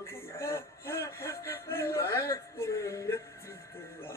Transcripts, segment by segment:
बाकी है, मैं तुम्हें मृत्यु दूंगा।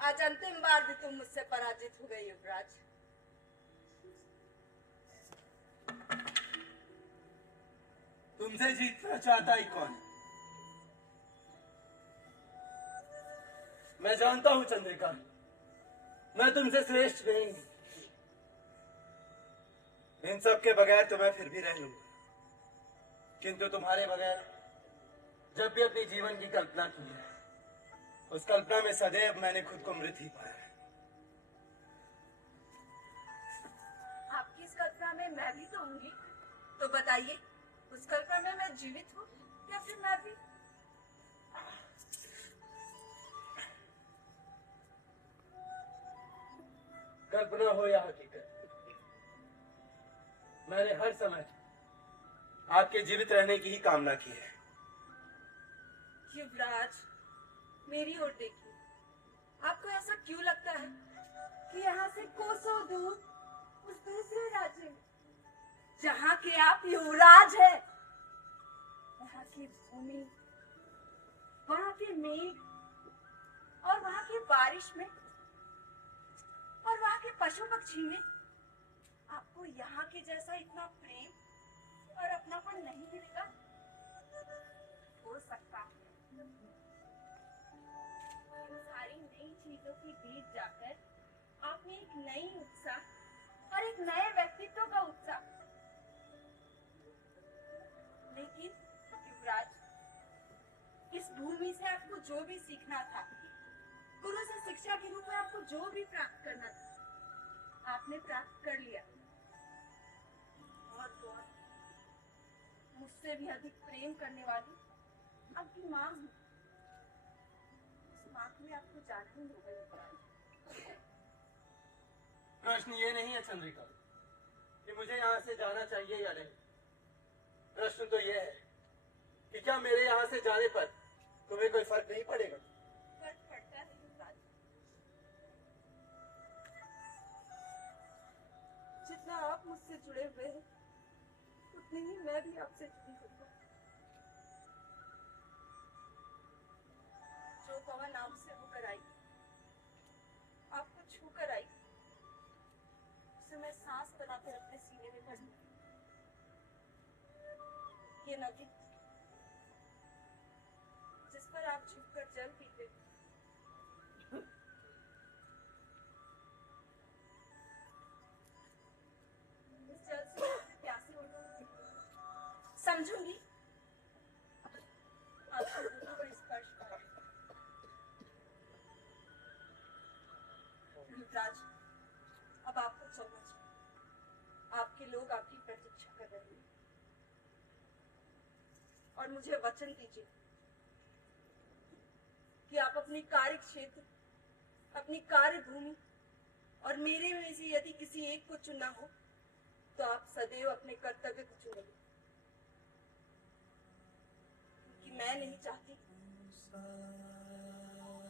आज अंतिम बार भी तुम मुझसे पराजित हो गए युवराज। तुमसे जीतना चाहता ही कौन? मैं जानता हूं चंद्रिका, मैं तुमसे श्रेष्ठ नहीं हूं। इन सब के बगैर तो मैं फिर भी रह लूंगा, किंतु तुम्हारे बगैर जब भी अपनी जीवन की कल्पना की है, उस कल्पना में सदैव मैंने खुद को मृत ही पाया है। आपकी इस कल्पना में मैं भी तो होंगी, तो बताइए उस कल्पना में मैं जीवित हूँ या फिर मैं भी? कल्पना हो या हकीकत, मैंने हर समय आपके जीवित रहने की ही कामना की है। युवराज, मेरी ओर देखिए। आपको ऐसा क्यों लगता है कि यहाँ से कोसों दूर उस दूसरे राज्य में जहाँ के आप युवराज हैं, वहाँ की भूमि, वहाँ के मेघ और वहाँ की बारिश में और वहाँ के पशु पक्षी में आपको यहाँ के जैसा इतना प्रेम और अपनापन नहीं मिलेगा? हो सकता है सारी नई चीजों के बीच जाकर आपने एक नई उत्साह और एक नए व्यक्तित्व का उत्साह, लेकिन युवराज, इस भूमि से आपको जो भी सीखना था, गुरु से शिक्षा के रूप में आपको जो भी प्राप्त करना था, आपने प्राप्त कर लिया। और तो और, मुझसे भी अधिक प्रेम करने वाली आपकी माँ हूँ। माँ में आपको जाना ही होगा। प्रश्न ये नहीं है चंद्रिका कि मुझे यहाँ से जाना चाहिए या नहीं। प्रश्न तो ये है कि क्या मेरे यहाँ से जाने पर तुम्हें कोई फर्क नहीं पड़ेगा? फर्क पड़ता है युवराज। जितना आप मुझसे जुड़े हुए हैं उतनी ही मैं भी आपसे जुड़ी हुई हूँ। जो पवन आपसे होकर आई, आपको छू कर आई, उसे मैं सांस बनाकर अपने सीने में भर लूं। ये नदी जिस पर आप झुककर जल पीते, इस जल से मैं प्यासी हो जाऊंगी। समझूंगी आपके होठों पर स्पर्श पाया। युवराज, अब आपको चलना चाहिए। आपके लोग आपकी प्रतीक्षा कर रहे हैं और मुझे वचन दीजिए कि आप अपनी कार्य क्षेत्र, अपनी कार्य भूमि और मेरे में से यदि किसी एक को चुनना हो तो आप सदैव अपने कर्तव्य को चुनेंगे, क्योंकि मैं नहीं चाहती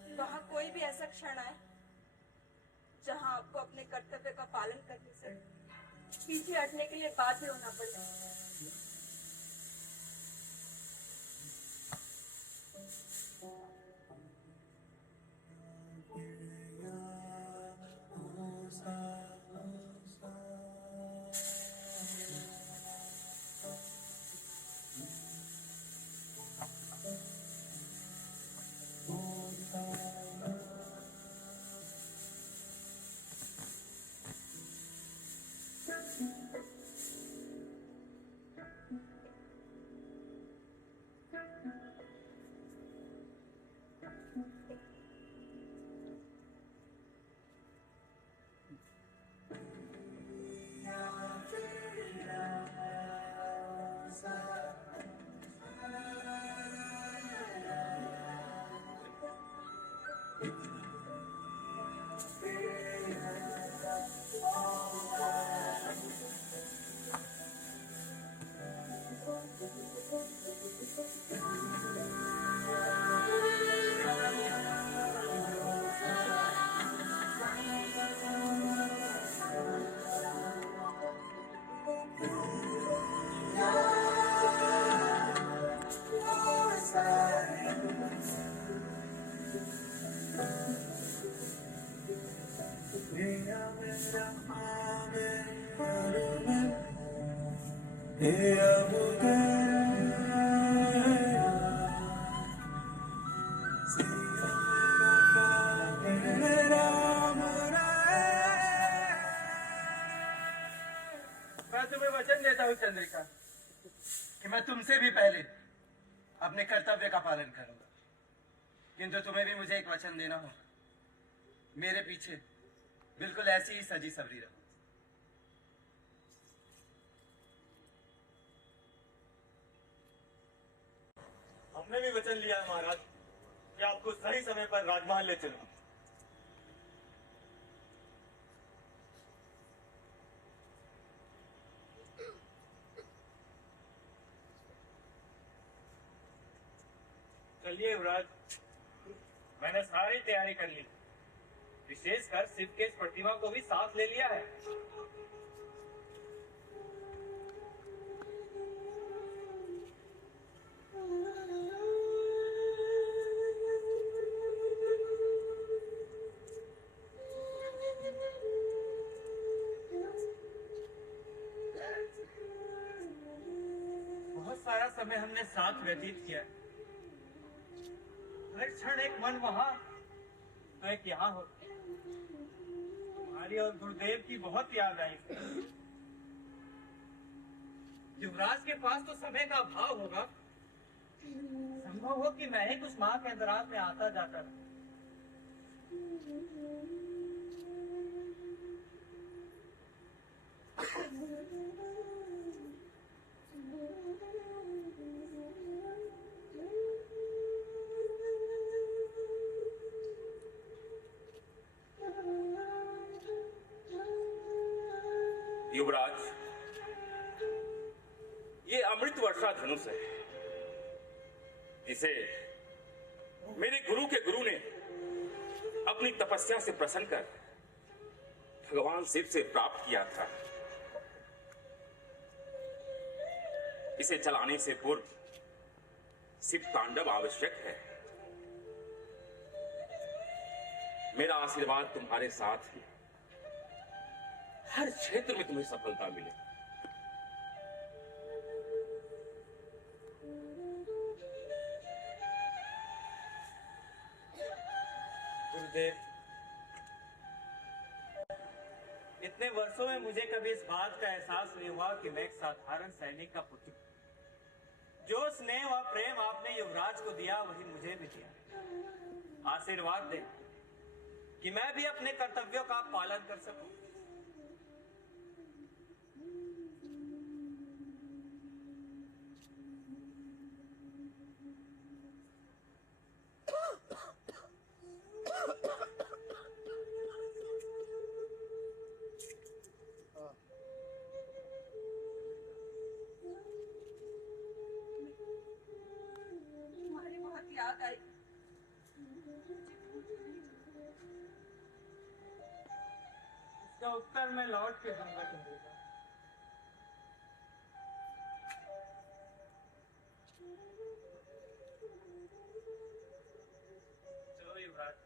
कि वहां कोई भी ऐसा क्षण आए जहां आपको अपने कर्तव्य का पालन करने से पीछे हटने के लिए बाध्य होना पड़े। मैं तुम्हें वचन देता हूँ चंद्रिका कि मैं तुमसे भी पहले अपने कर्तव्य का पालन करूंगा, किंतु तुम्हें भी मुझे एक वचन देना होगा। मेरे पीछे बिल्कुल ऐसी ही सजी सवरी रहो। हमने भी वचन लिया है महाराज कि आपको सही समय पर राजमहल ले चलो। चलिए युवराज, मैंने सारी तैयारी कर ली, विशेषकर शिव के इस प्रतिमा को भी साथ ले लिया है। बहुत सारा समय हमने साथ व्यतीत किया है। हर क्षण एक मन वहां तो एक यहाँ हो। तुम्हारी और गुरुदेव की बहुत याद आई। युवराज के पास तो समय का अभाव होगा, संभव हो कि मैं ही कुछ माह के अंतराल में आता जाता रहा। युवराज, ये अमृत वर्षा धनुष है। इसे मेरे गुरु के गुरु ने अपनी तपस्या से प्रसन्न कर भगवान शिव से प्राप्त किया था। इसे चलाने से पूर्व शिव तांडव आवश्यक है। मेरा आशीर्वाद तुम्हारे साथ है, हर क्षेत्र में तुम्हें सफलता मिले। गुरुदेव, इतने वर्षों में मुझे कभी इस बात का एहसास नहीं हुआ कि मैं एक साधारण सैनिक का पुत्र हूं। जो स्नेह व प्रेम आपने युवराज को दिया वही मुझे भी दिया। आशीर्वाद दें कि मैं भी अपने कर्तव्यों का पालन कर सकूं। तुम्हारी बहुत याद आई। इसका उत्तर मैं लौट के दूंगा तुम्हें। चलो युवराज।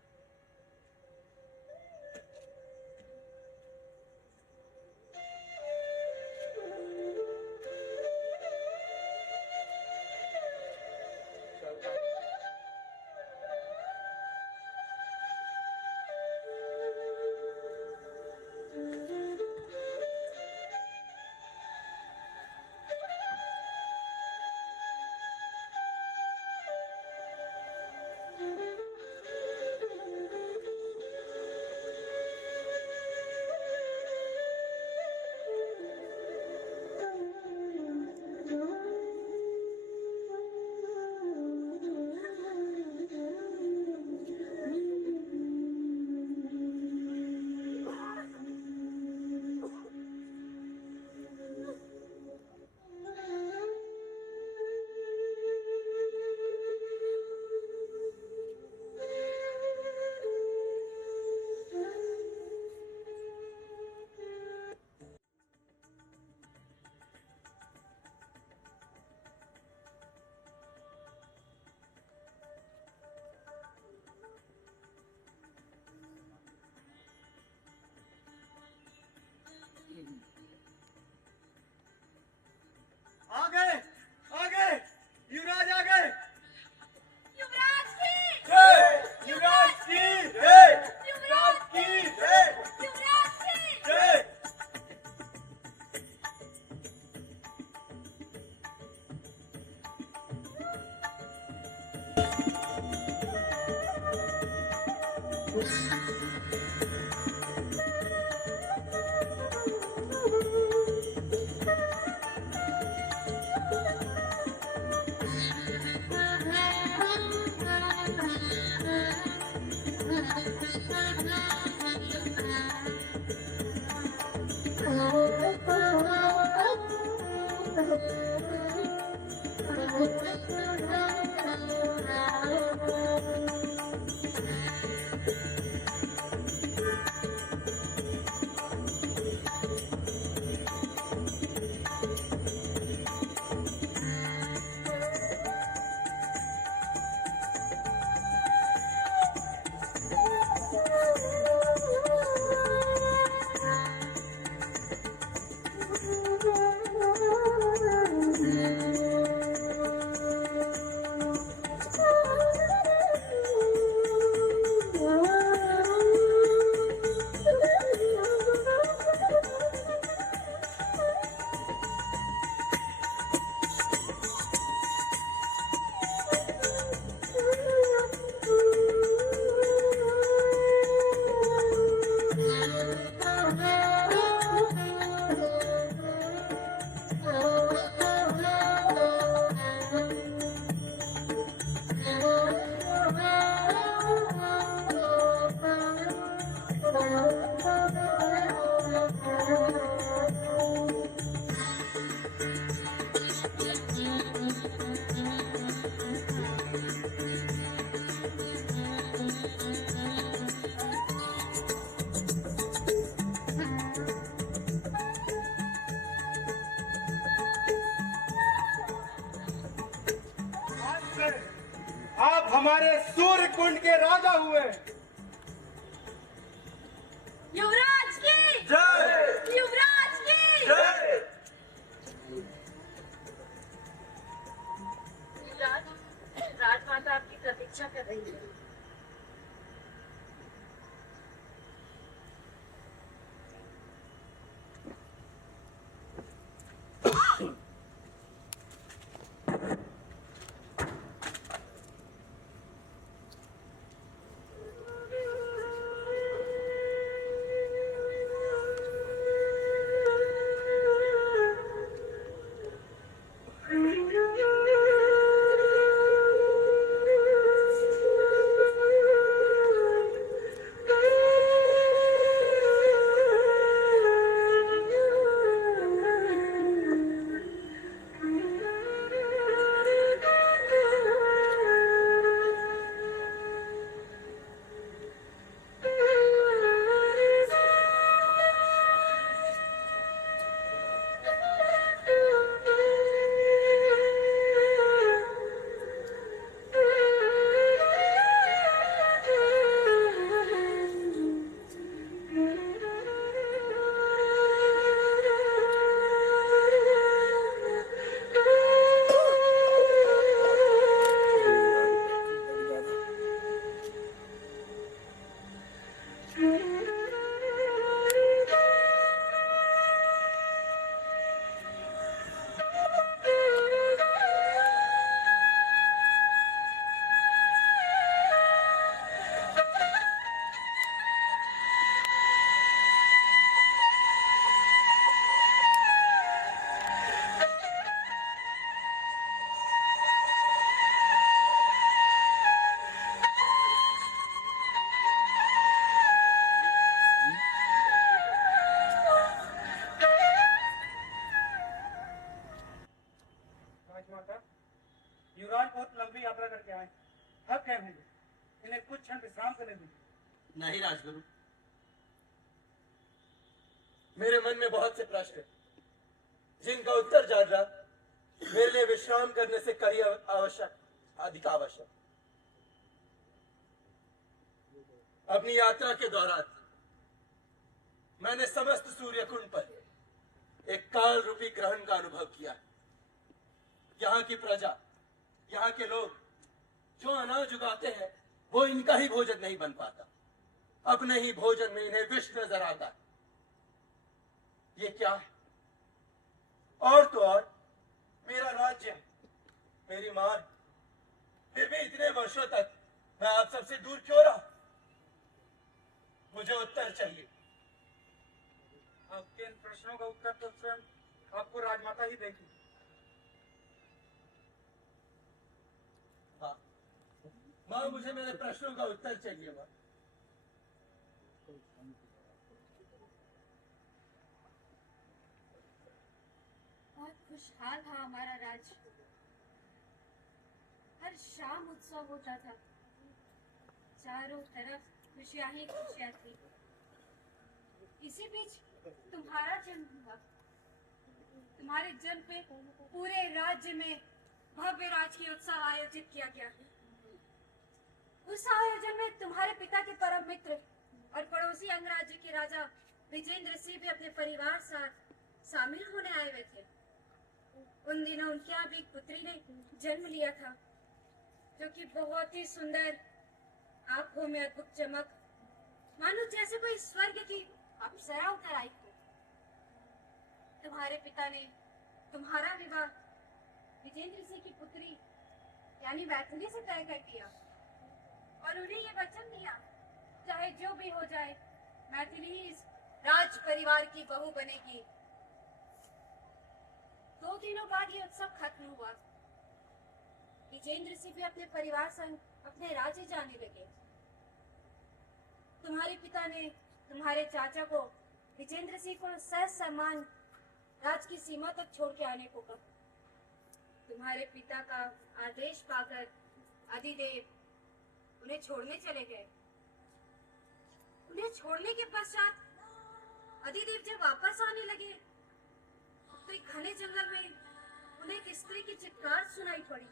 आ गए युवराज आ गए। युवराज की जय युवराज की जय, युवराज की जय, युवराज की जय। हमारे सूर्य कुंड के राजा हुए। युवराज की जय। युवराज की जय। राजमाता आपकी प्रतीक्षा कर रही है। युवराज बहुत लंबी यात्रा करके आए, थक गए होंगे, इन्हें कुछ क्षण विश्राम करने दीजिए। नहीं राजगुरु, मेरे मन में बहुत से प्रश्न हैं, जिनका उत्तर जानना मेरे लिए विश्राम करने से कहीं आवश्यक, अधिक आवश्यक। अपनी यात्रा के दौरान मैंने समस्त सूर्य कुंड पर एक काल रूपी ग्रहण का अनुभव किया। यहाँ की प्रजा, यहाँ के लोग जो अनाज उगाते हैं वो इनका ही भोजन नहीं बन पाता, अपने ही भोजन में इन्हें विष नजर आता है। ये क्या है? और तो और मेरा राज्य, मेरी मां, फिर भी इतने वर्षों तक मैं आप सबसे दूर क्यों रहा? मुझे उत्तर चाहिए। आपके इन प्रश्नों का उत्तर तो स्वयं आपको राजमाता ही देगी। हाँ मां, मुझे मेरे प्रश्नों का उत्तर चाहिए। मां, बहुत खुशहाल था हमारा राज्य। हर शाम उत्सव होता था, चारों तरफ खुशियां ही खुशियां थी। इसी बीच तुम्हारा जन्म हुआ। तुम्हारे जन्म पे पूरे राज्य में भव्य राजकीय उत्सव आयोजित किया गया। उस आयोजन में तुम्हारे पिता के परम मित्र और पड़ोसी अंगराज्य के राजा विजेंद्र सिंह भी अपने परिवार साथ शामिल होने आए हुए थे। उन दिनों उनके यहाँ भी एक पुत्री ने जन्म लिया था, जो कि बहुत ही सुंदर, आंखों में अद्भुत चमक, मानो जैसे कोई स्वर्ग की अप्सरा उतर आई हो। तुम्हारे पिता ने तुम्हारा विवाह विजेंद्र सिंह की पुत्री यानी मैथिली से तय कर दिया और उन्हें ये वचन दिया, चाहे जो भी हो जाए, मैथिली ही इस राज परिवार की बहू बनेगी। 2 दिनों बाद ये उत्सव खत्म हुआ। विजेंद्र सिंह भी अपने परिवार संग अपने राज्य जाने लगे। तुम्हारे पिता ने तुम्हारे चाचा को विजेंद्र सिंह को सहज सम्मान राज की सीमा तक छोड़ के आने को कहा। तुम्हारे पिता का आदेश पाकर अधिदेव उन्हें छोड़ने चले गए। उन्हें छोड़ने के पश्चात अधिदेव जब वापस आने लगे तो एक घने जंगल में उन्हें एक स्त्री की चित्कार सुनाई पड़ी।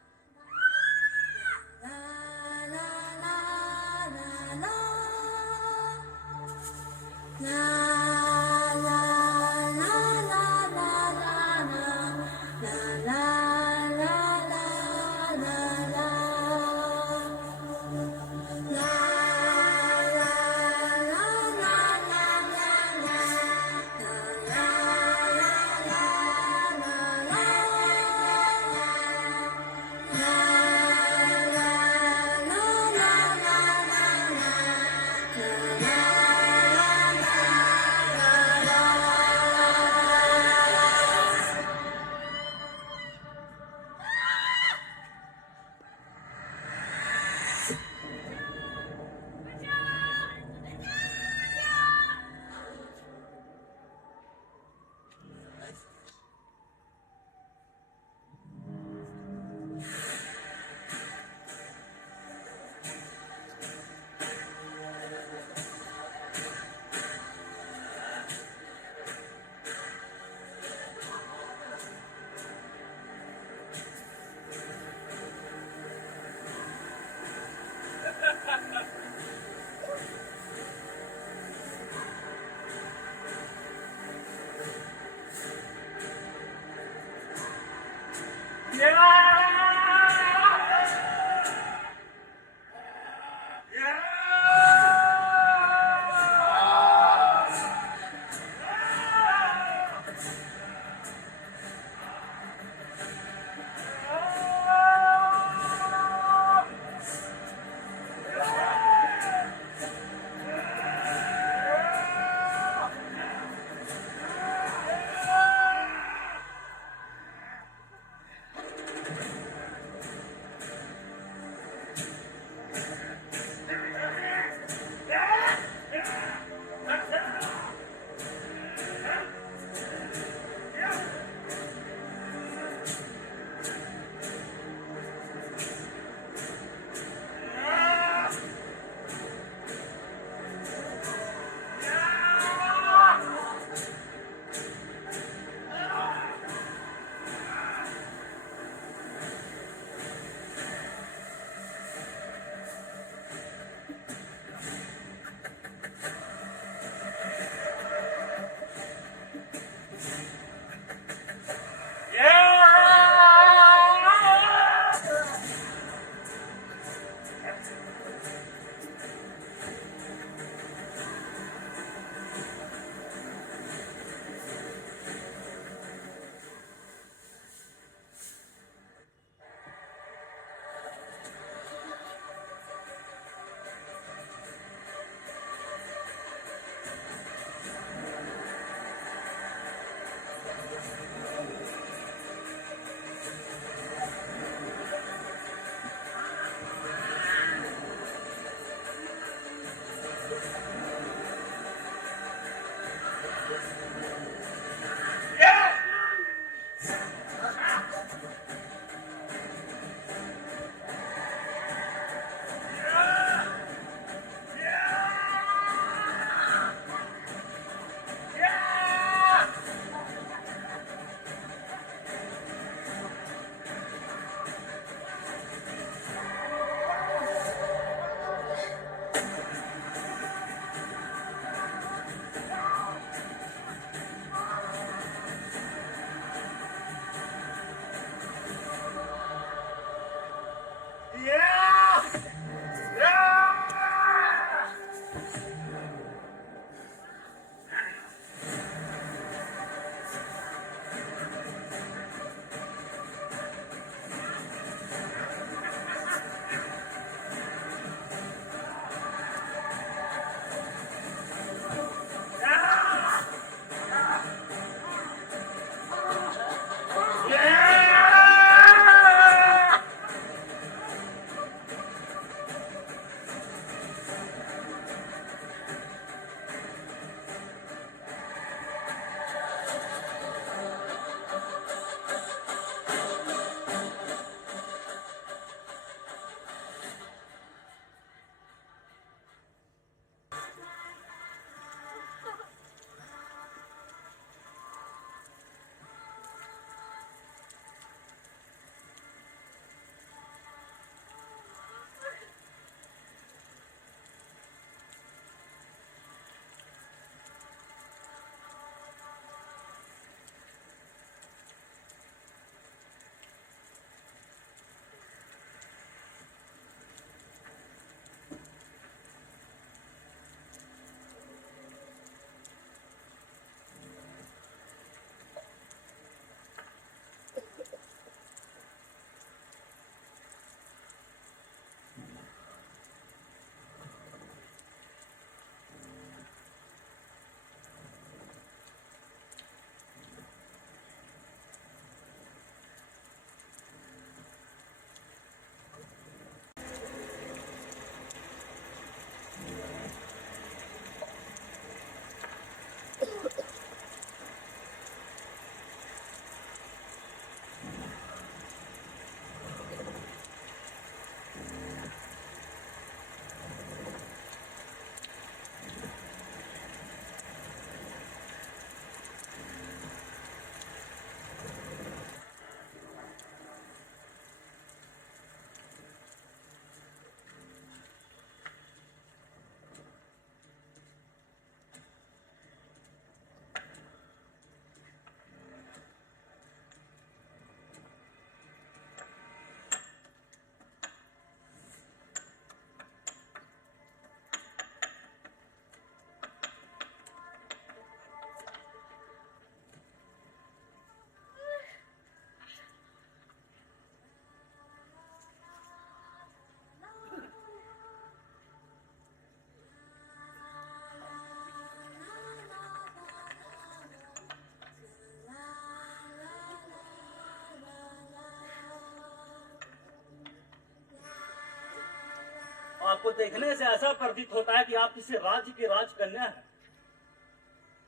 आपको देखने से ऐसा प्रतीत होता है कि आप किसी राज्य की राजकन्या हैं।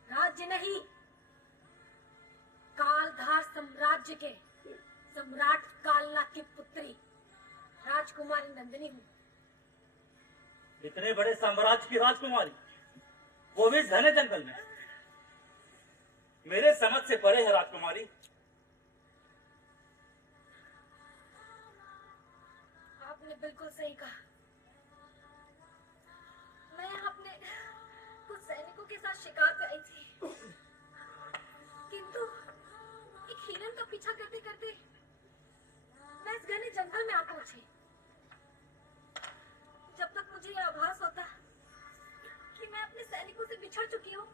राज्य नहीं, कालधार साम्राज्य के सम्राट कालना की पुत्री राजकुमारी नंदिनी हूँ। इतने बड़े साम्राज्य की राजकुमारी, वो भी इस घने जंगल में, मेरे समझ से परे है राजकुमारी। आपने बिल्कुल सही कहा। मैं अपने कुछ सैनिकों के साथ शिकार पे आई थी, किंतु एक हिरन का पीछा करते करते मैं इस घने जंगल में आ पहुंची। जब तक मुझे यह आभास होता कि मैं अपने सैनिकों से बिछड़ चुकी हूँ,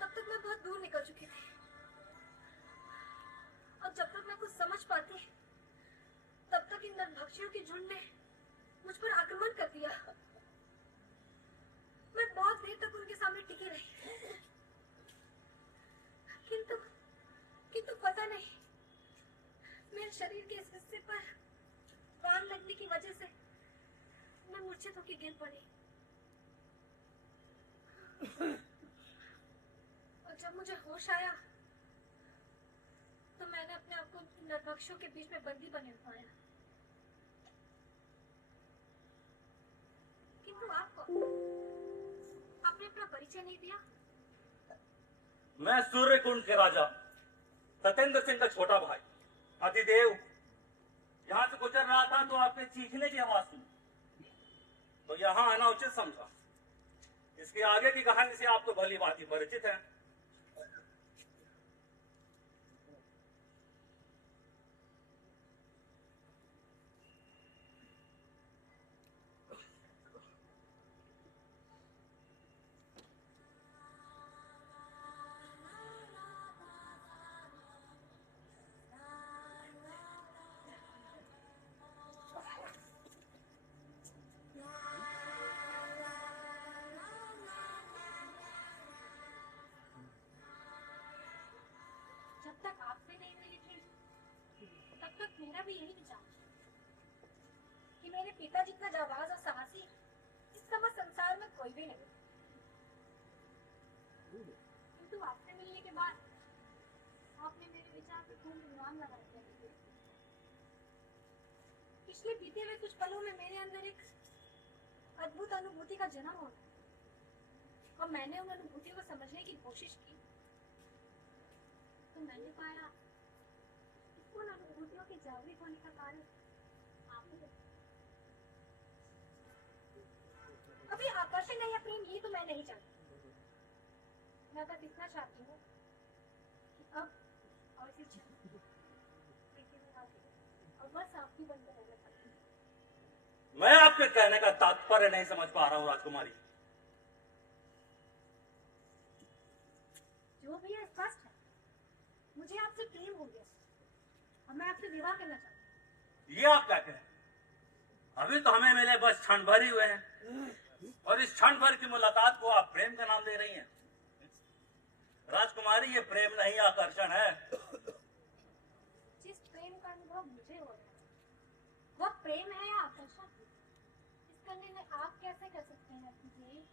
तब तक मैं बहुत दूर निकल चुकी थी। और जब तक मैं कुछ समझ पाती, तब तक इन नरभक्षियों के झुंड ने मुझ पर आक्रमण कर दिया। मैं बहुत देर तक उनके सामने टिकी रही, किंतु पता नहीं, मेरे शरीर के इस हिस्से पर बाण लगने की वजह से मैं मूर्छित होकर गिर पड़ी। और जब मुझे होश आया, तो मैंने अपने आप को नरभक्षियों के बीच में बंदी बने पाया। किंतु आपने अपना परिचय नहीं दिया। मैं सूर्यकुंड के राजा सत्येंद्र सिंह का छोटा भाई अधिदेव यहाँ से गुजर रहा था तो आपने चीखने की आवाज सुनी, तो यहाँ आना उचित समझा। इसके आगे की कहानी से आप तो भली भांति परिचित हैं। जब तक आपसे नहीं मिली थी, तब तक मेरा भी यही विचार कि मेरे पिता जितना जाबाज और साहसी इस समय संसार में कोई भी नहीं। किंतु आपसे मिलने के बाद आपने मेरे विचार पर खूब विराम लगा दिया। पिछले बीते हुए कुछ पलों में मेरे अंदर एक अद्भुत अनुभूति का जन्म हो गया और मैंने उन अनुभूतियों को समझने की कोशिश की, तो मैंने पाया उन अनुभूतियों के जागृत होने का कारण आप ही हो। अभी आकर्षण है या प्रेम, ये तो मैं नहीं जानती। मैं बस इतना चाहती हूँ कि अब और इसी क्षण प्रीति में आके और बस आपकी बनकर रहना चाहती हूँ। मैं आपके कहने का तात्पर्य नहीं समझ पा रहा हूँ राजकुमारी। जो भी है स्पष्ट है, मुझे आपसे प्रेम हो गया और मैं आपसे विवाह करना चाहती हूँ। ये आप क्या कहें? अभी तो हमें मिले बस क्षण भर ही हुए हैं और इस क्षण भर की मुलाकात को आप प्रेम का नाम दे रही हैं। राजकुमारी, ये प्रेम नहीं आकर्षण है। जिस प्रेम का अनुभव मुझे हो रहा है, वह प्रेम है या आकर्षण? इसका निर्णय आप कैसे कर सकते हैं जी?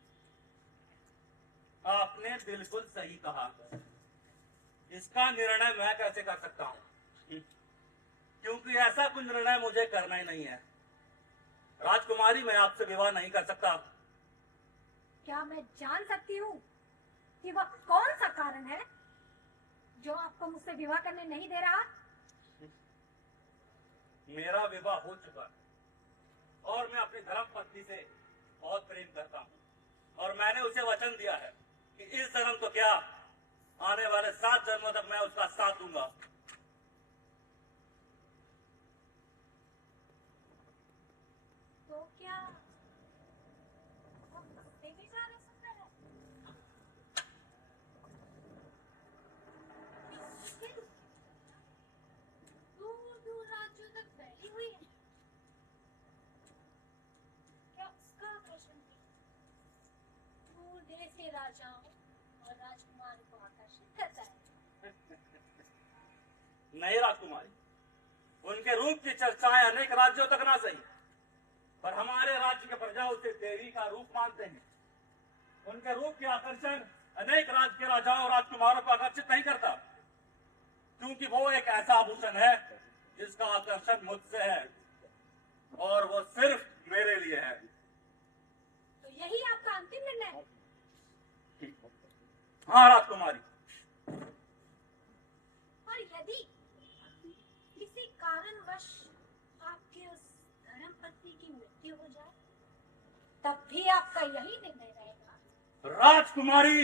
आपने बिल्कुल सही कहा। इसका निर्णय मैं कैसे कर सकता हूँ, क्योंकि ऐसा कोई निर्णय मुझे करना ही नहीं है। राजकुमारी, मैं आपसे विवाह नहीं कर सकता। क्या मैं जान सकती हूँ कि वह कौन सा कारण है जो आपको मुझसे विवाह करने नहीं दे रहा? मेरा विवाह हो चुका है और मैं अपनी धर्म पत्नी से बहुत प्रेम करता हूँ और मैंने उसे वचन दिया है कि इस जन्म तो क्या, आने वाले 7 जन्मों तक मैं उसका साथ दूंगा। तो क्या हम उससे भी ज्यादा सुंदर है? दूर दूर राज्यों तक फैली हुई है। क्या उसका आकर्षण भी दूर देश के राजाओं और राजकुमारों को आकर्षित करता है? नहीं राजकुमारी, उनके रूप की चर्चाएं अनेक राज्यों तक ना सही, पर हमारे राज्य के प्रजा उसे देवी का रूप मानते हैं। उनके रूप के आकर्षण अनेक राज्य के राजाओं और राजकुमारों को आकर्षित नहीं करता, क्योंकि वो एक ऐसा आभूषण है जिसका आकर्षण मुझसे है और वो सिर्फ मेरे लिए है। तो यही आपका अंतिम निर्णय है? हाँ राजकुमारी। और यदि किसी कारणवश आपके उस धर्मपत्नी की मृत्यु हो जाए, तब भी आपका यही निर्णय रहेगा? राजकुमारी,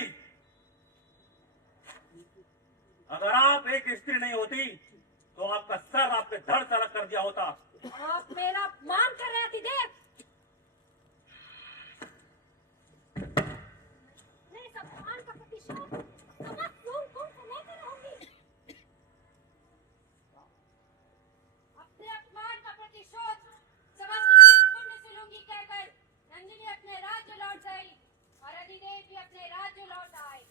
अगर आप एक स्त्री नहीं होती तो आपका सर आपके धड़ से अलग कर दिया होता। आप मेरा अपमान कर रहे हैं अतिदेव। मैं इस अपमान का प्रतिशोध समस्त सूरकुंड से लेकर रहूंगी। अपने अपमान का प्रतिशोध समस्त सूरकुंड से लूंगी कहकर नंदिनी अपने राज्य लौट गई और अधिदेव भी अपने राज्य लौट आए।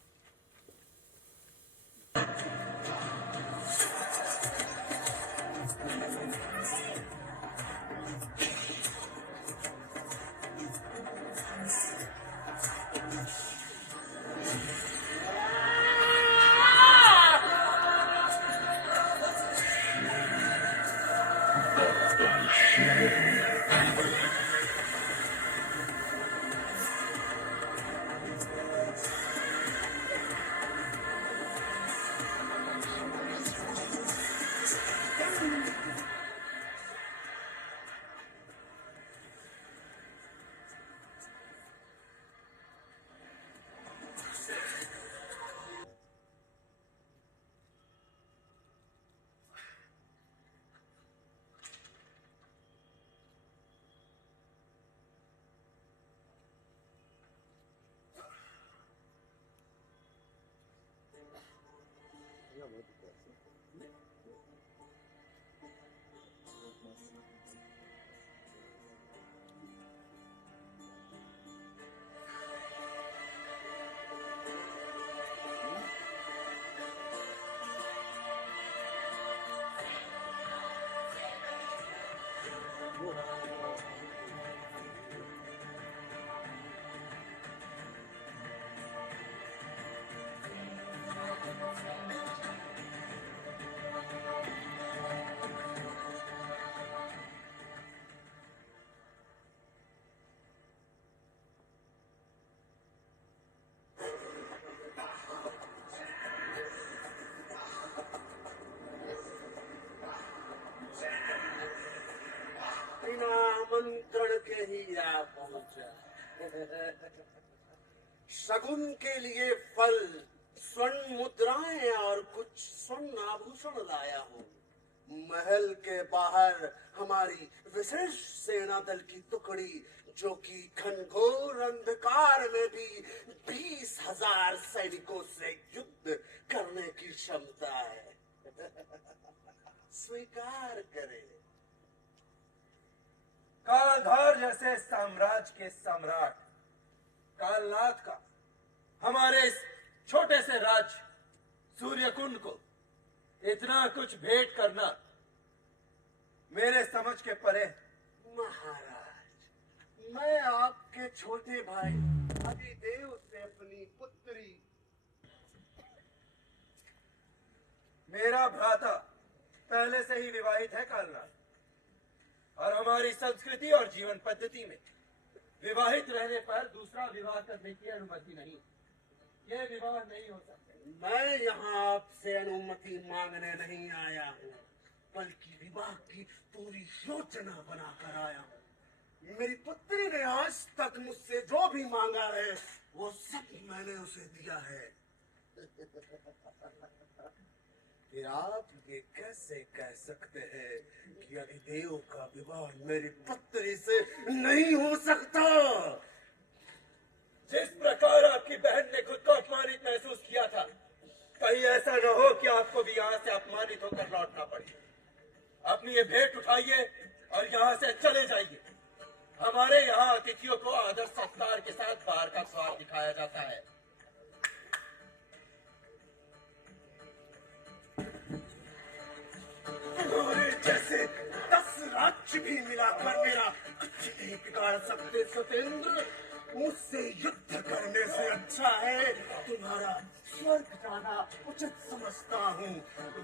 बिना आमंत्रण के ही आ पहुंचा। शगुन के लिए फल, स्वर्ण मुद्राएं और कुछ स्वर्ण आभूषण लाया हूँ। महल के बाहर हमारी विशेष सेना दल की टुकड़ी, जो कि घनघोर अंधकार में भी 20,000 सैनिकों से युद्ध करने की क्षमता है। स्वीकार करें। कालधार जैसे साम्राज्य के सम्राट कालनाथ का हमारे इस छोटे से राज्य सूर्यकुंड को इतना कुछ भेंट करना मेरे समझ के परे। महाराज, मैं आपके छोटे भाई अधिदेव से अपनी पुत्री, मेरा भ्राता पहले से ही विवाहित है कालनाथ, और हमारी संस्कृति और जीवन पद्धति में विवाहित रहने पर दूसरा विवाह करने की अनुमति नहीं। यह विवाह नहीं हो सकता। मैं यहाँ आपसे अनुमति मांगने नहीं आया हूँ, बल्कि विवाह की पूरी योजना बनाकर आया हूँ। मेरी पुत्री ने आज तक मुझसे जो भी मांगा है वो सब मैंने उसे दिया है। फिर आप ये कैसे कह सकते हैं कि अधिदेव का विवाह मेरी पुत्री से नहीं हो सकता? जिस प्रकार आपकी बहन ने खुद को अपमानित महसूस किया था, कहीं ऐसा न हो कि आपको भी यहाँ से अपमानित होकर लौटना पड़े। अपनी ये भेंट उठाइए और यहाँ से चले जाइए। हमारे यहाँ अतिथियों को आदर सत्कार के साथ बाहर का स्वाद दिखाया जाता है। तुम्हारे जैसे 10 राज्य राज्य भी मिलाकर मेरा कुछ नहीं बिगाड़ सकते सतेंद्र। मुझसे युद्ध करने से अच्छा है तुम्हारा स्वर्ग जाना उचित समझता हूँ।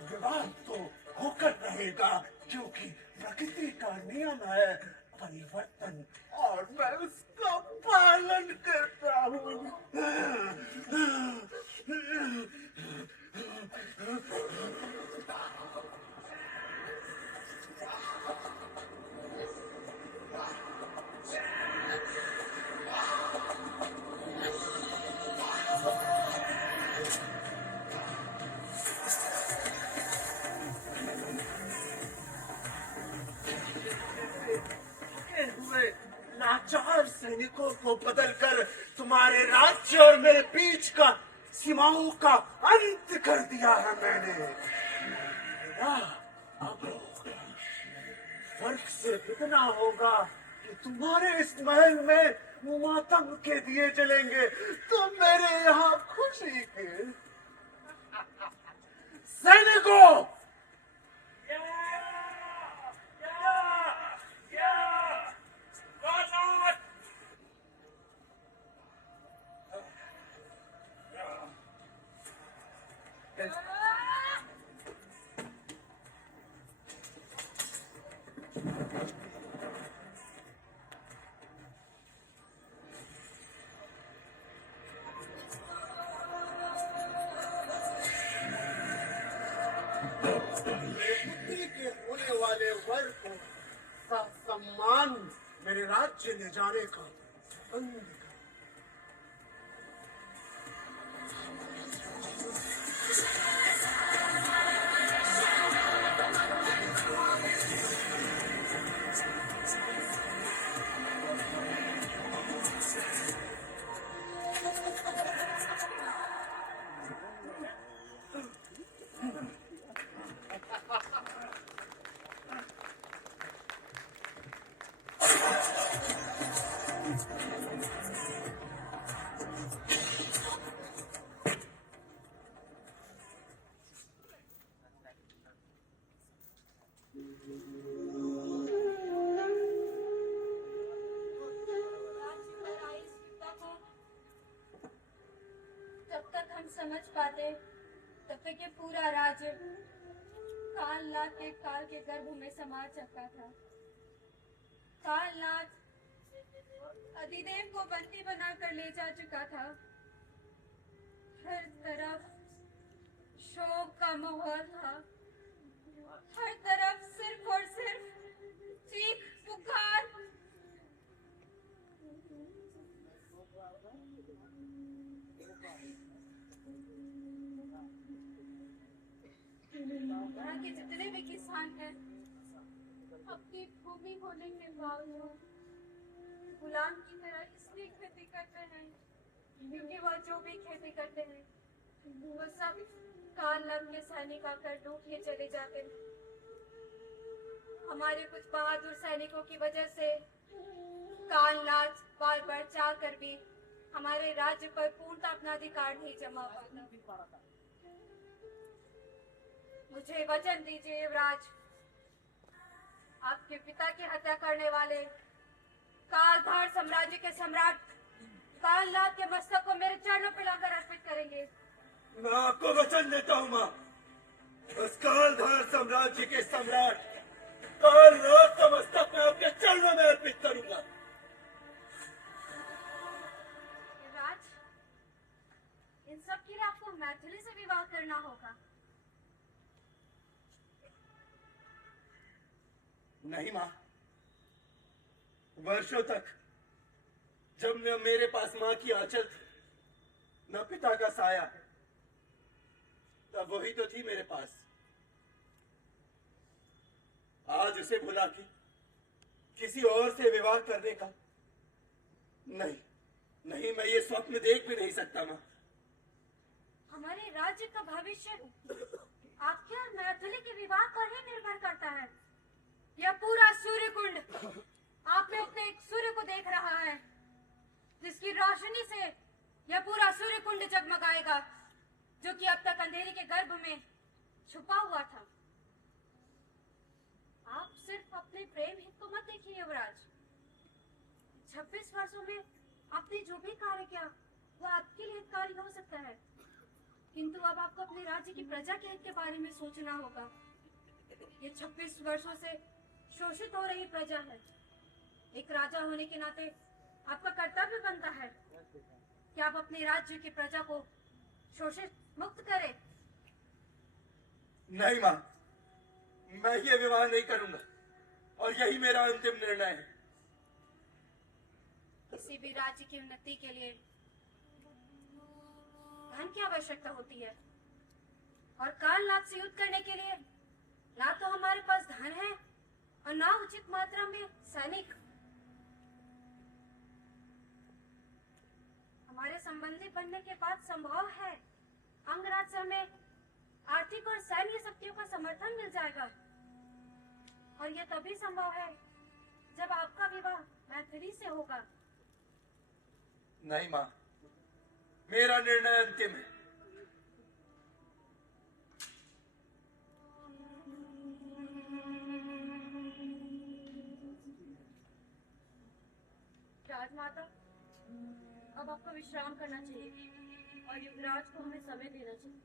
विवाह तो होकर रहेगा क्योंकि प्रकृति का नियम है परिवर्तन, और मैं उसका पालन करता हूँ। हुए लाचार सैनिकों को बदलकर तुम्हारे राज्य और मेरे बीच का सीमाओं का अंत कर दिया है मैंने। मेरा अब फर्क सिर्फ इतना होगा कि तुम्हारे इस महल में मातम के दिए जलेंगे, तो मेरे यहाँ खुशी के। सैनिकों, बुद्धि के होने वाले वर को सम्मान मेरे राज्य ले जाने का संबंध का। जब तक हम समझ पाते तब तक ये पूरा राज्य काल के गर्भ में समा चुका था। कालनाथ अधिदेव को बंदी बनाकर ले जा चुका था। हर तरफ शोक का माहौल था, हर तरफ सिर्फ और सिर्फ चीख पुकार। यहाँ के जितने भी किसान हैं अपनी भूमि होने के बावजूद गुलाम की तरह इसलिए खेती करते हैं क्योंकि वह जो भी खेती करते हैं वो सब कालनाथ के सैनिक आकर लूट के चले जाते हैं। हमारे कुछ बहादुर सैनिकों की वजह से कालनाथ बार बार चाह कर भी हमारे राज्य पर पूर्णतः अपना अधिकार नहीं जमा पाता। मुझे वचन दीजिए युवराज, आपके पिता की हत्या करने वाले कालधार साम्राज्य के सम्राट कालनाथ के मस्तक को मेरे चरणों पर लाकर अर्पित करेंगे। मैं आपको वचन देता हूँ माँ, उस कालधार साम्राज्य के सम्राट कालनाथ का मस्तक मैं आपके चरणों में अर्पित करूंगा। युवराज, इन सब के लिए आपको मैथिली से विवाह करना होगा। नहीं माँ, वर्षों तक जब न मेरे पास माँ की आंचल थी न पिता का साया, तब वही तो थी मेरे पास। आज उसे भुला के किसी और से विवाह करने का नहीं, नहीं, मैं ये स्वप्न देख भी नहीं सकता माँ। हमारे राज्य का भविष्य आपके और मैथिली के विवाह पर ही निर्भर करता है। यह पूरा सूर्य कुंड आप में अपने एक सूर्य को देख रहा है, जिसकी रोशनी से यह पूरा सूर्य कुंड जगमगाएगा, जो कि अब तक अंधेरे के गर्भ में छुपा हुआ था। आप सिर्फ अपने प्रेम हित को मत देखिए युवराज। 26 वर्षों में आपने जो भी कार्य किया वो आपके लिए हितकारी हो सकता है, किंतु अब आपको अपने राज्य की प्रजा के हित के बारे में सोचना होगा। ये 26 वर्षों से शोषित हो रही प्रजा है। एक राजा होने के नाते आपका कर्तव्य बनता है कि आप अपने राज्य की प्रजा को शोषित मुक्त करें। नहीं माँ, मैं ये विवाह नहीं करूंगा और यही मेरा अंतिम निर्णय है। किसी भी राज्य की उन्नति के लिए धन की आवश्यकता होती है और काल नाग से युद्ध करने के लिए ना तो हमारे पास धन है और ना उचित मात्रा में सैनिक। हमारे संबंधी बनने के बाद संभव है अंगराज्य में आर्थिक और सैन्य शक्तियों का समर्थन मिल जाएगा, और यह तभी संभव है जब आपका विवाह मैथिली से होगा। नहीं माँ, मेरा निर्णय अंतिम है। राजमाता, अब आपको विश्राम करना चाहिए और युवराज को हमें समय देना चाहिए।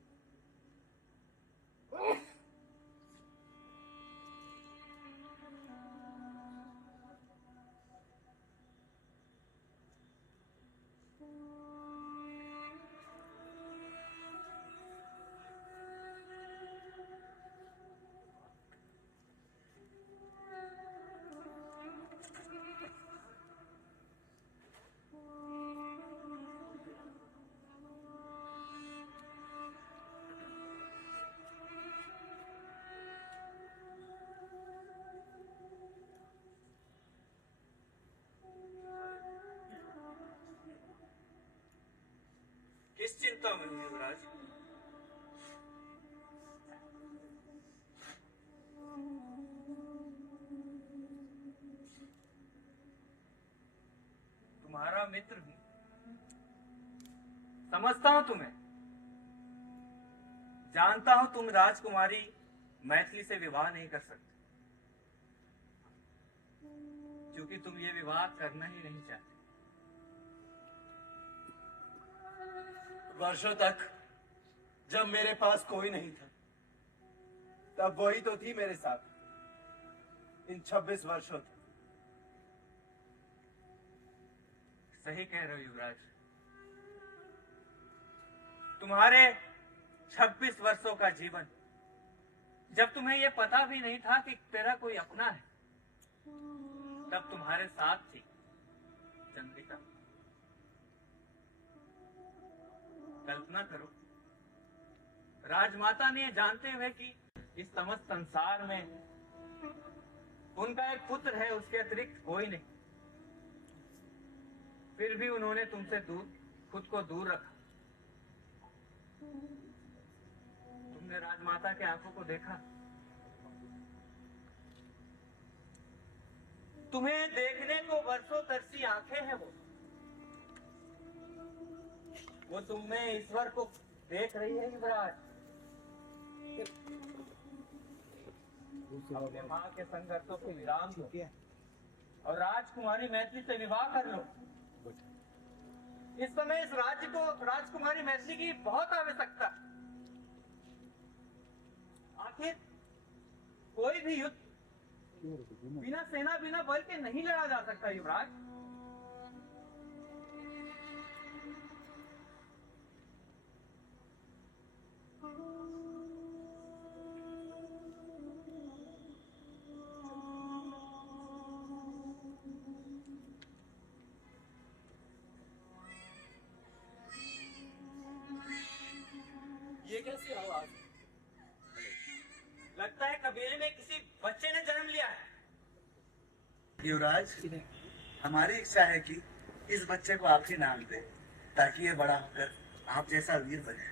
किस चिंता में है युवराज? तुम्हारा मित्र हूं, समझता हूं तुम्हें, जानता हूं तुम राजकुमारी मैथिली से विवाह नहीं कर सकते, क्योंकि तुम ये विवाह करना ही नहीं चाहते। वर्षों तक जब मेरे पास कोई नहीं था, तब वही तो थी मेरे साथ इन 26 वर्षों तक। सही कह रहे हो युवराज, तुम्हारे 26 वर्षों का जीवन, जब तुम्हें यह पता भी नहीं था कि तेरा कोई अपना है, तब तुम्हारे साथ थी चंद्रिका। कल्पना करो, राजमाता ने जानते हुए कि इस समस्त संसार में उनका एक पुत्र है, उसके अतिरिक्त कोई नहीं, फिर भी उन्होंने तुमसे खुद को दूर रखा। तुमने राजमाता के आंखों को देखा, तुम्हें देखने को वर्षों तरसी आंखें हैं वो तुम में ईश्वर को देख रही है युवराज। अपने माँ के संघर्षों को विराम दो और राजकुमारी मैथिली से विवाह कर लो। इस समय इस राज्य को राजकुमारी मैथिली की बहुत आवश्यकता। आखिर कोई भी युद्ध बिना सेना बिना बल के नहीं लड़ा जा सकता युवराज। ये कैसी आवाज? लगता है कबीले में किसी बच्चे ने जन्म लिया है। युवराज, हमारी इच्छा है कि इस बच्चे को आप ही नाम दें, ताकि ये बड़ा होकर आप जैसा वीर बने।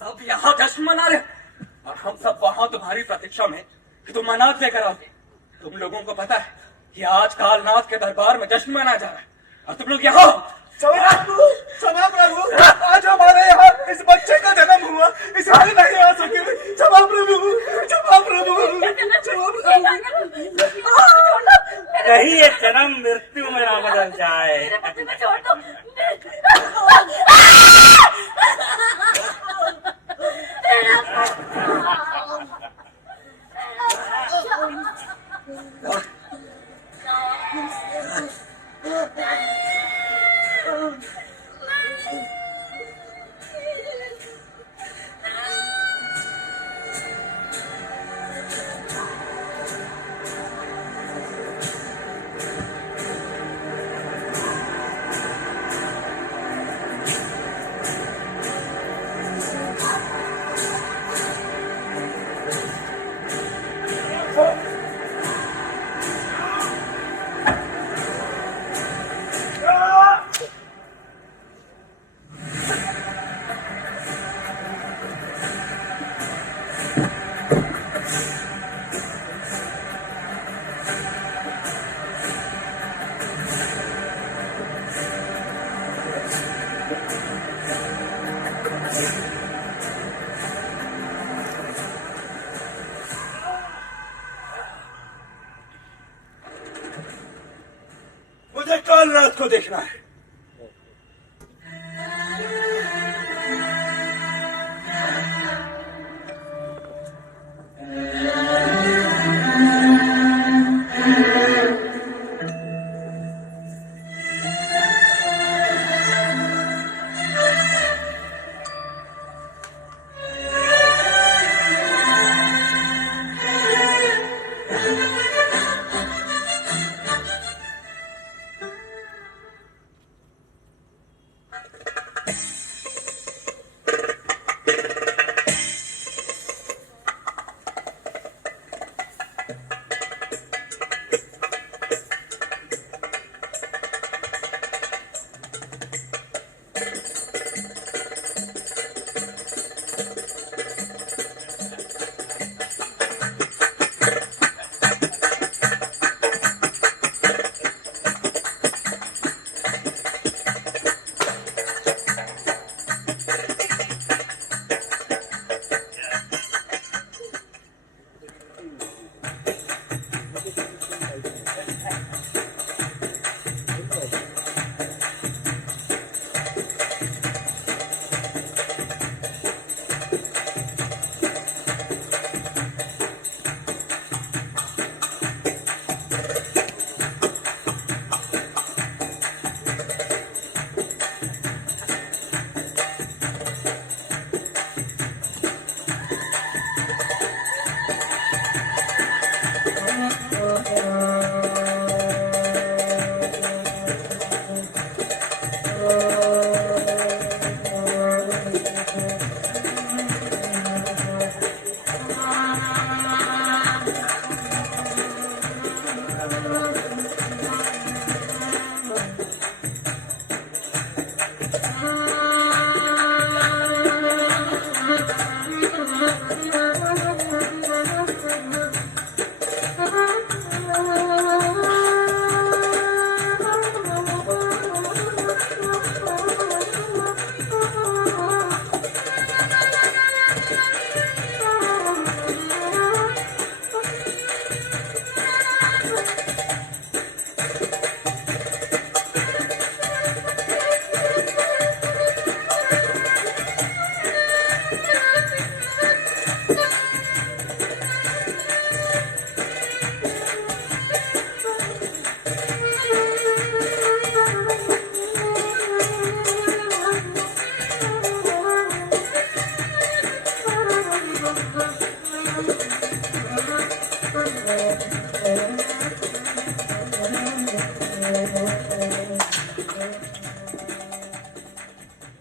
सब यहाँ जश्न मना रहे और हम सब वहां तुम्हारी प्रतीक्षा में कि तुम अनाज लेकर आओगे। तुम लोगों को पता है कि आज कालनाथ के दरबार में जश्न मनाया जा रहा है और तुम लोग यहाँ हो। क्षमा प्रभु, आज हमारे यहाँ इस बच्चे का जन्म हुआ, इसलिए नहीं आ सके। क्षमा प्रभु, क्षमा प्रभु, क्षमा प्रभु। कहीं ये जन्म मृत्यु में ना बदल जाए। मेरे बच्चे को छोड़ दो। मुझे कल रात को देखना है।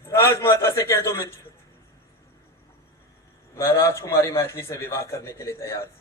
राजमाता से कह दो मित्र, मैं राजकुमारी मैथिली से विवाह करने के लिए तैयार हूं।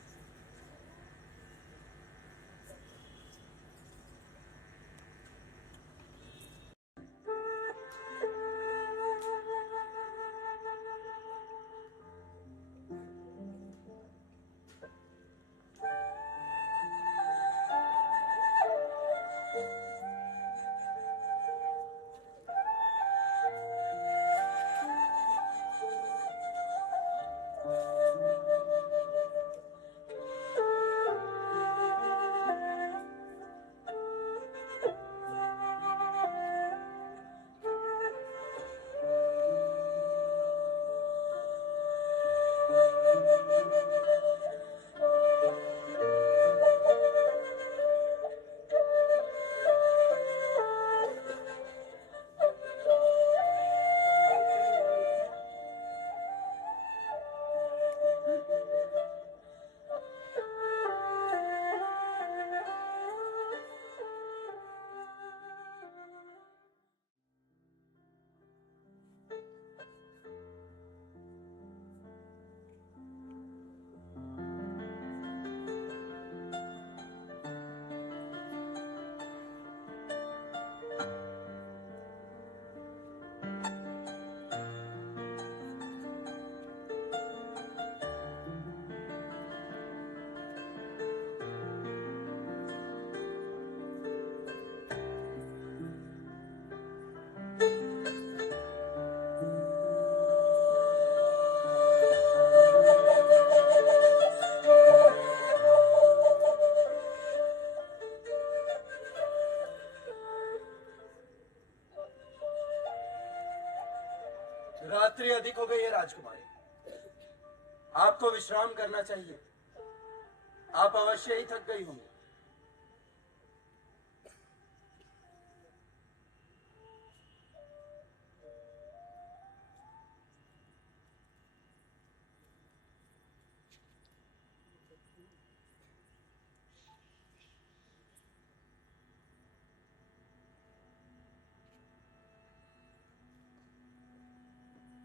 रात्रि अधिक हो गई है राजकुमारी, आपको विश्राम करना चाहिए। आप अवश्य ही थक गई होंगी।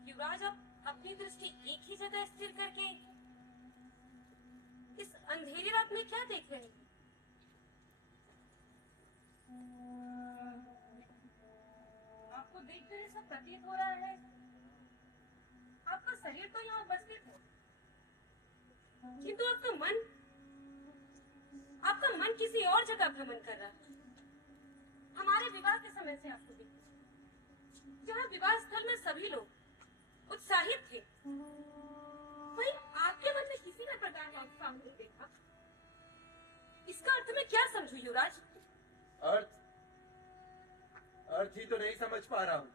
युवराज, आप अपनी दृष्टि एक ही जगह स्थिर करके इस अंधेरी रात में क्या देख रहे हैं? आपको देखकर ऐसा प्रतीत हो रहा है आपका शरीर तो यहाँ उपस्थित है, किंतु आपका मन किसी और जगह भ्रमण कर रहा है। हमारे विवाह के समय से आपको देखा, जहाँ विवाह स्थल में सभी लोग उत्साहित थे, वहीं आपके मन में किसी भी प्रकार का उत्साह नहीं देखा। इसका अर्थ मैं क्या समझूं युवराज? अर्थ ही तो नहीं समझ पा रहा हूं।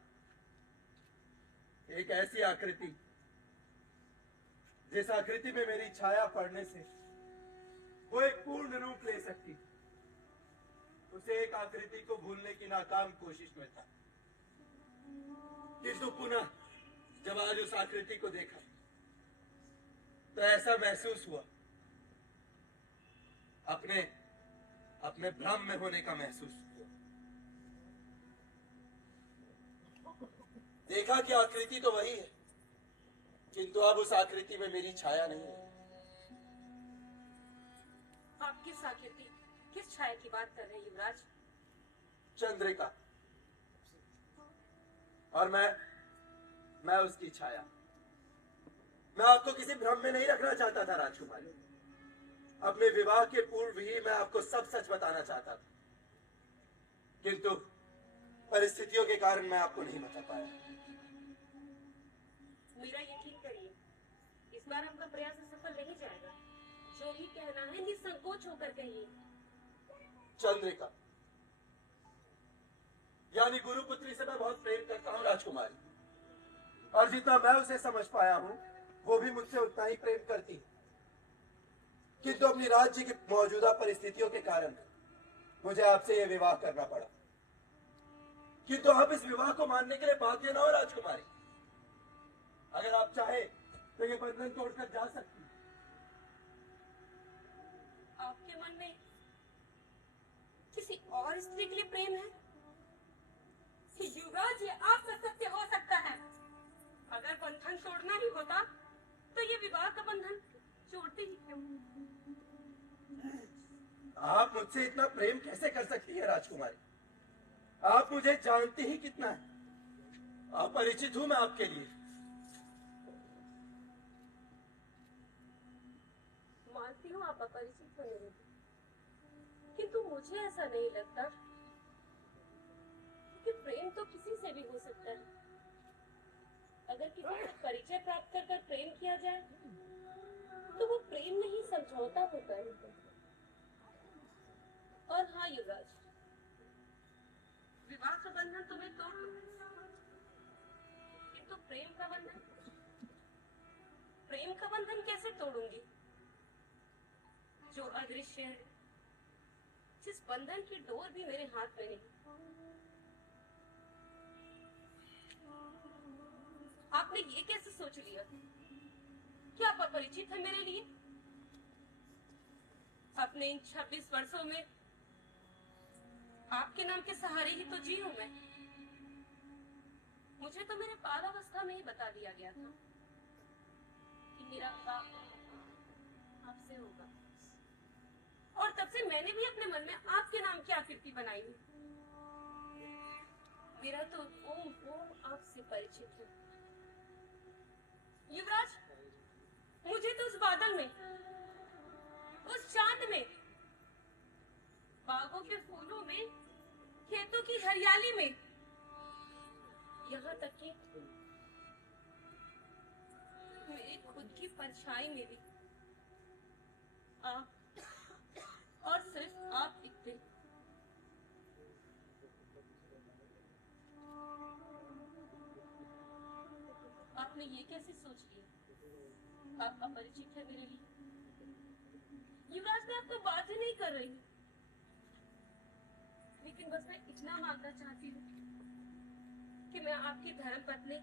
एक ऐसी आकृति जिस आकृति में मेरी छाया पड़ने से वो एक पूर्ण रूप ले सकती, उसे एक आकृति को भूलने की नाकाम कोशिश में था। किंतु पुनः जब आज उस आकृति को देखा तो ऐसा महसूस हुआ, अपने भ्रम में होने का महसूस हुआ। देखा कि आकृति तो वही है, किंतु अब उस आकृति में मेरी छाया नहीं है। आप किस आकृति, किस छाया की बात कर रहे हैं युवराज? चंद्रिका, और मैं उसकी छाया। मैं आपको किसी भ्रम में नहीं रखना चाहता था राजकुमारी। अपने विवाह के पूर्व ही मैं आपको सब सच बताना चाहता था, किंतु परिस्थितियों के कारण मैं आपको नहीं बता पाया। मेरा यकीन करिए, इस बार आपका प्रयास सफल नहीं जाएगा। जो भी कहना है निसंकोच होकर कहिए। चंद्रिका, यानी गुरुपुत्री से मैं बहुत प्रेम करता हूँ राजकुमारी, और जितना मैं उसे समझ पाया हूँ वो भी मुझसे उतना ही प्रेम करती है। किंतु अपनी राज्य की मौजूदा परिस्थितियों के कारण मुझे आपसे यह विवाह करना पड़ा। किंतु आप इस विवाह को मानने के लिए बाध्य न हो राजकुमारी। अगर आप चाहे तो ये बंधन तोड़कर जा सकती हैं। आपके मन में किसी और स्त्री के लिए प्रेम है? युवराज, ये आपका सत्य हो सकता है। अगर बंधन तोड़ना ही होता तो ये विवाह का बंधन जोड़ते ही क्यों? आप मुझसे इतना प्रेम कैसे कर सकती है राजकुमारी? आप मुझे जानती ही कितना है। अपरिचित हूं मैं आपके लिए। मानती हूँ आप अपरिचित होने लगे, किंतु मुझे ऐसा नहीं लगता कि प्रेम तो किसी से भी हो सकता है। अगर किसी से परिचय प्राप्त कर प्रेम किया जाए तो वो प्रेम नहीं समझौता होता है। और हाँ युवराज, विवाह का बंधन तुम्हें तोड़ दो, किंतु प्रेम का बंधन कैसे तोड़ूंगी जो अदृश्य है, जिस बंधन की डोर भी मेरे हाथ में नहीं। आपने ये कैसे सोच लिया कि आप अपरिचित हैं मेरे लिए? अपने इन 26 वर्षों में आपके नाम के सहारे ही तो जी हूं मैं। मुझे तो मेरे बालावस्था में ही बता दिया गया था कि मेरा विवाह आपसे होगा, और तब से मैंने भी अपने मन में आपके नाम की आकृति बनाई है। मेरा तो ओम आपसे परिचित है युवराज। मुझे तो उस बादल में, उस चांद में, बागों के फूलों में, खेतों की हरियाली में, यहाँ तक कि मेरी खुद की परछाई में भी आप और सिर्फ आप दिखते। आप आपने ये कैसे सोच लिया? आप अपरिचित है मेरे लिए। युवराज, मैं आपको बात ही नहीं कर रही हूँ, लेकिन बस मैं इतना मांगना चाहती हूँ कि मैं आपकी धर्म पत्नी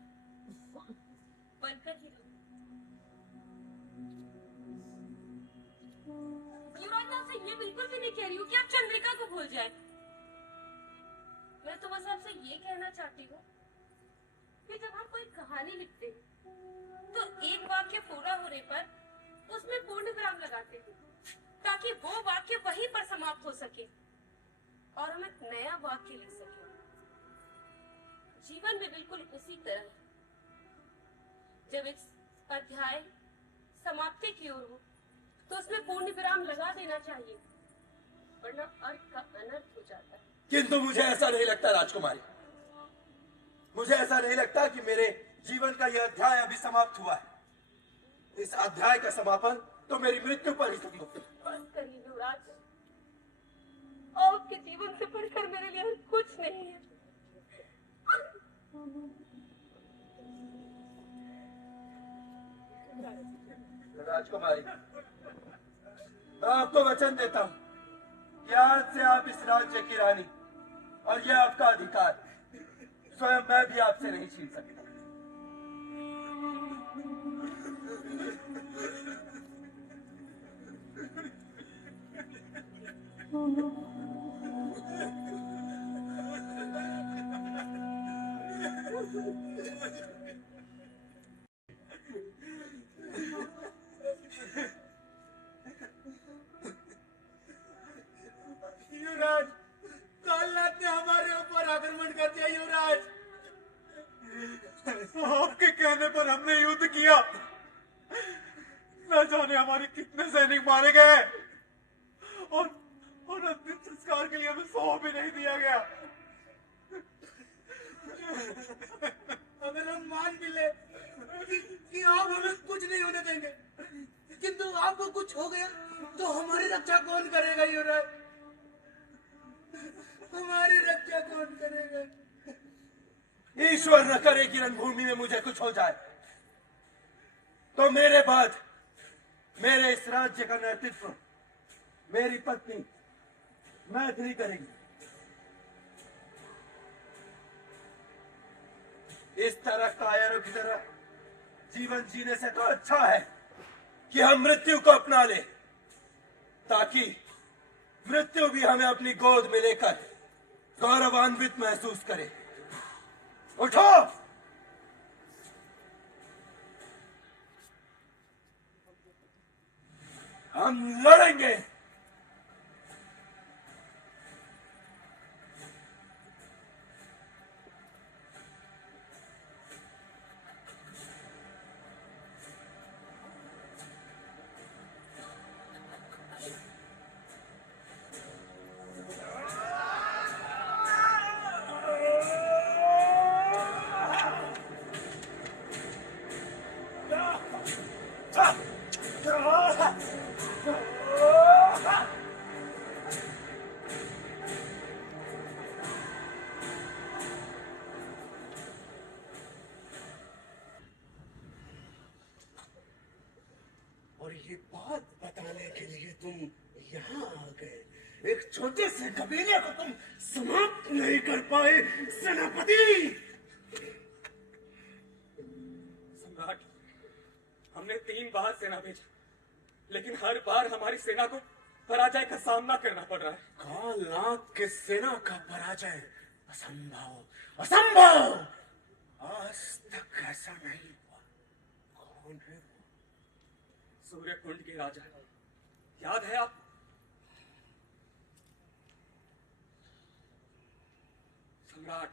बनकर ही रहूं। युवराज, मैं आपसे ये बिल्कुल भी नहीं कह रही हूँ कि आप चंद्रिका को भूल जाए। मैं तो बस आपसे ये कहना चाहती हूँ कि जब हम कोई कहानी लिखते हैं तो एक वाक्य पूरा होने पर उसमें पूर्ण विराम लगाते हैं, ताकि वो वाक्य वहीं पर समाप्त हो सके और हम एक नया वाक्य लिख सके। जीवन में बिल्कुल उसी तरह, जब एक अध्याय समाप्ति की ओर हो तो उसमें पूर्ण विराम लगा देना चाहिए, वरना अर्थ का अनर्थ हो जाता है। किंतु मुझे ऐसा नहीं लगता राजकुमारी, मुझे ऐसा नहीं लगता कि मेरे जीवन का यह अध्याय अभी समाप्त हुआ है। इस अध्याय का समापन तो मेरी मृत्यु पर ही संभव है। बस करिए युवराज, आपके जीवन से बढ़कर मेरे लिए और कुछ नहीं है। राजकुमारी, मैं आपको वचन देता हूँ कि आज से आप इस राज्य की रानी, और यह आपका अधिकार स्वयं मैं भी आपसे नहीं छीन सकता। युवराज, कालनाथ ने हमारे ऊपर आक्रमण कर दिया। युवराज, आपके कहने पर हमने युद्ध किया, न जाने हमारे कितने सैनिक मारे गए, और अंतिम संस्कार के लिए हमें 100 भी नहीं दिया गया। अगर हम मान भी ले कि आप हमें कुछ नहीं होने देंगे, किंतु आपको कुछ हो गया तो हमारी रक्षा कौन करेगा? युवराज, हमारी रक्षा कौन करेगा? ईश्वर न करे कि रणभूमि में मुझे कुछ हो जाए तो मेरे बाद मेरे इस राज्य का नेतृत्व मेरी पत्नी मैथिली करेगी। इस तरह कायरों की तरह जीवन जीने से तो अच्छा है कि हम मृत्यु को अपना ले, ताकि मृत्यु भी हमें अपनी गोद में लेकर गौरवान्वित महसूस करे। उठो, हम लड़ेंगे। और ये बात बताने के लिए तुम यहाँ आ गए। एक छोटे से कबीले को तुम समाप्त नहीं कर पाए सेनापति। सम्राट, हमने 3 बार सेना भेजी, लेकिन हर बार हमारी सेना को पराजय का सामना करना पड़ रहा है। कालनाथ के सेना का पराजय असंभव, असंभव। आज तक ऐसा नहीं हुआ। कौन है वो? सूर्यकुंड के राजा, याद है आप? सम्राट,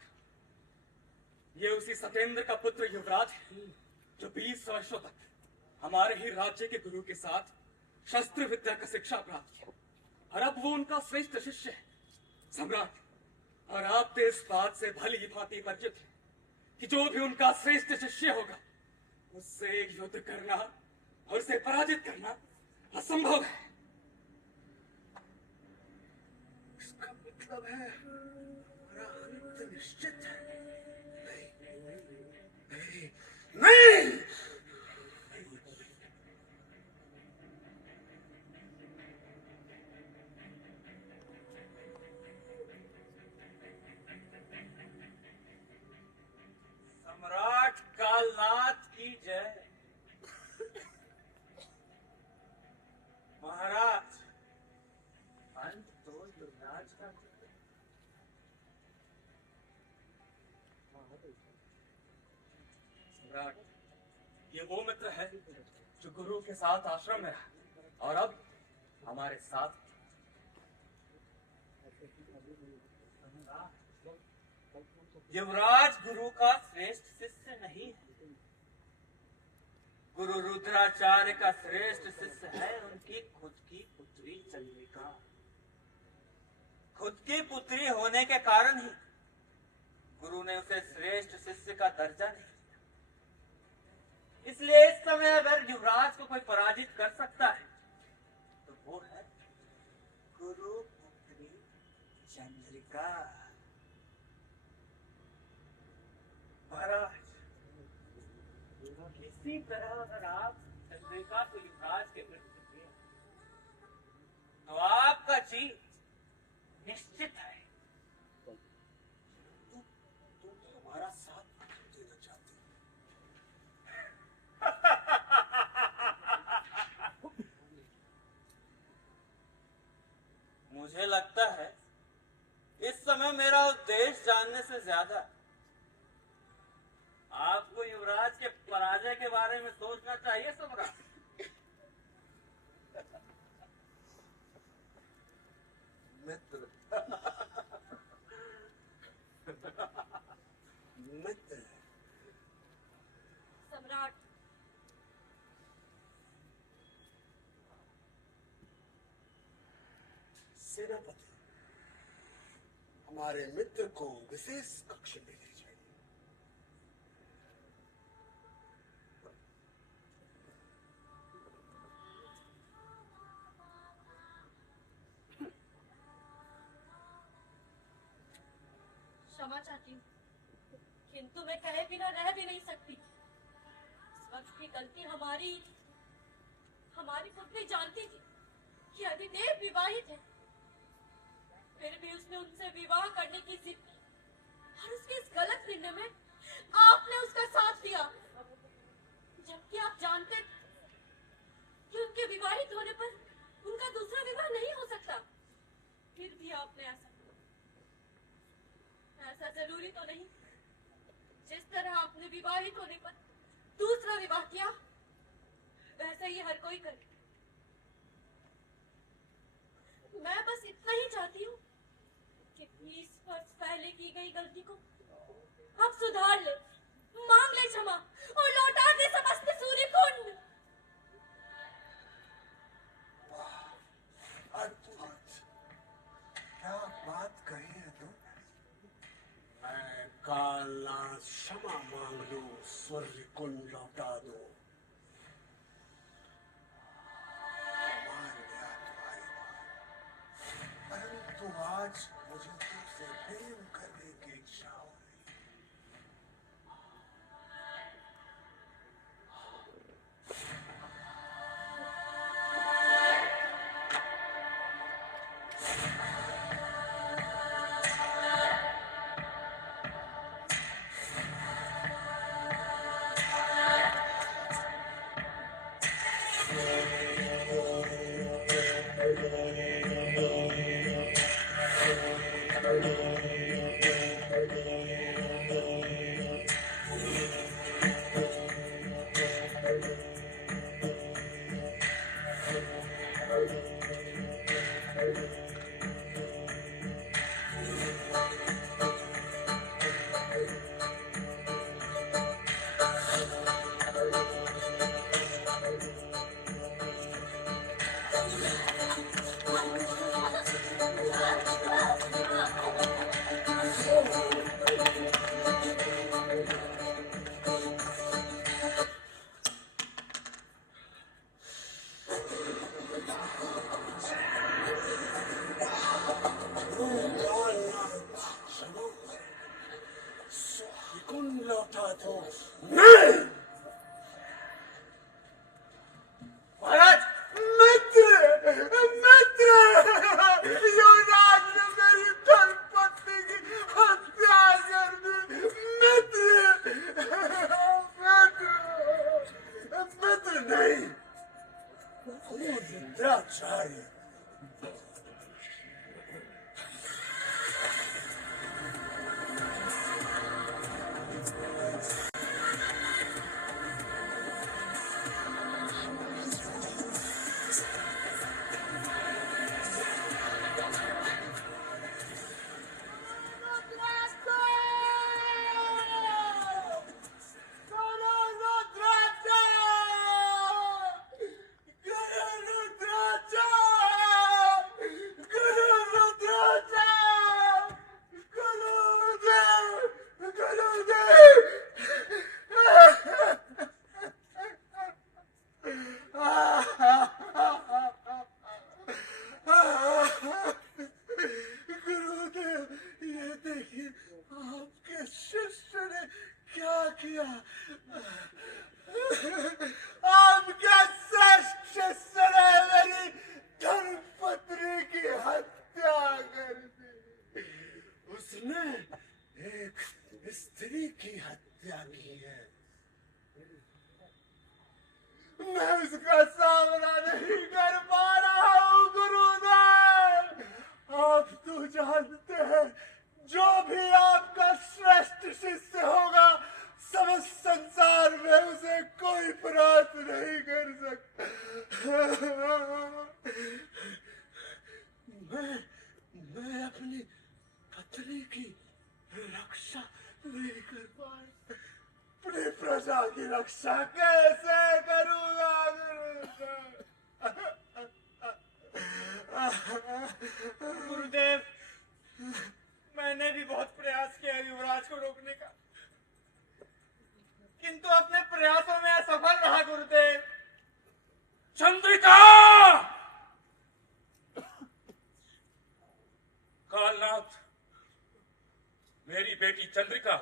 ये उसी सत्येंद्र का पुत्र युवराज है जो 20 वर्षों तक हमारे ही राज्य के गुरु के साथ शस्त्र विद्या का शिक्षा प्राप्त किया, और अब वो उनका श्रेष्ठ शिष्य है। सम्राट, और आप तो इस बात से भली भांति परिचित हैं कि जो भी उनका श्रेष्ठ शिष्य होगा उससे युद्ध करना और उसे पराजित करना असंभव है। इसका मतलब है हमारा अंत निश्चित है। नहीं, नहीं, नहीं, नहीं। सम्राट, ये वो मित्र है जो गुरु के साथ आश्रम में रहा और अब हमारे साथ। युवराज गुरु का श्रेष्ठ शिष्य नहीं है। गुरु रुद्राचार्य का श्रेष्ठ शिष्य है उनकी खुद की पुत्री चंद्रिका। खुद की पुत्री होने के कारण ही गुरु ने उसे श्रेष्ठ शिष्य का दर्जा नहीं दिया। इसलिए इस समय अगर युवराज को कोई पराजित कर सकता है तो वो है गुरु पुत्री चंद्रिका। महाराज, किसी तरह अगर आप चंद्रिका को युवराज के मृत्यु किए तो आपका जीत निश्चित है। तुम हमारा साथ देना चाहते हो। मुझे लगता है इस समय मेरा उद्देश्य जानने से ज्यादा आपको युवराज के पराजय के बारे में सोचना चाहिए सम्राट। मित्र मित्र सम्राट, सेनापति, हमारे मित्र को विशेष कक्ष में ले जाइए। क्षमा चाहती हूँ, किंतु मैं कहे बिना रह भी नहीं सकती। इस वक्त की गलती हमारी पुत्री जानती थी कि अधिदेव विवाहित है, फिर भी उसने उनसे विवाह करने की जिद की और उसके इस गलत निर्णय में आपने उसका साथ दिया, जबकि आप जानते थे कि उनके विवाहित होने पर उनका दूसरा विवाह नहीं हो सकता। फिर भी आपने ऐसा जरूरी तो नहीं। जिस तरह आपने विवाहित होने पर दूसरा विवाह किया वैसे ही हर कोई करे। मैं बस इतना ही चाहती हूँ कि 20 वर्ष पहले की गई गलती को आप सुधार ले, मांग ले क्षमा और लौटा दे समस्त सूर्य कुंड। अद्भुत, क्या बात कही है तुम। मैं कालनाथ क्षमा मांग लूं, सूर्य कुंड लौटा दो। मान गया तुम्हारी बात, परंतु आज मुझे तुमसे प्रेम करने की इच्छा हो रही है। महाराज, मित्र मित्र, युवराज ने मेरी धर्मपत्नी की हत्या कर दी। मित्र मित्र मित्र नहीं, रुद्राचार्य। आपके शिष्य ने क्या किया? आपके श्रेष्ठ शिष्य ने मेरी धर्मपत्नी की हत्या कर दी। उसने एक स्त्री की हत्या की है। मैं उसका सामना नहीं कर पा रहा हूँ गुरुदेव। आप तो जानते हैं, जो भी आपका श्रेष्ठ शिष्य होगा, समस्त संसार में उसे कोई परास्त नहीं कर सकता। मैं अपनी पत्नी की रक्षा नहीं कर पाया। अपनी प्रजा की रक्षा कैसे करूंगा गुरुदेव, मैंने भी बहुत प्रयास किया युवराज को रोकने का, किंतु अपने प्रयासों में असफल रहा गुरुदेव। चंद्रिका! कालनाथ, मेरी बेटी चंद्रिका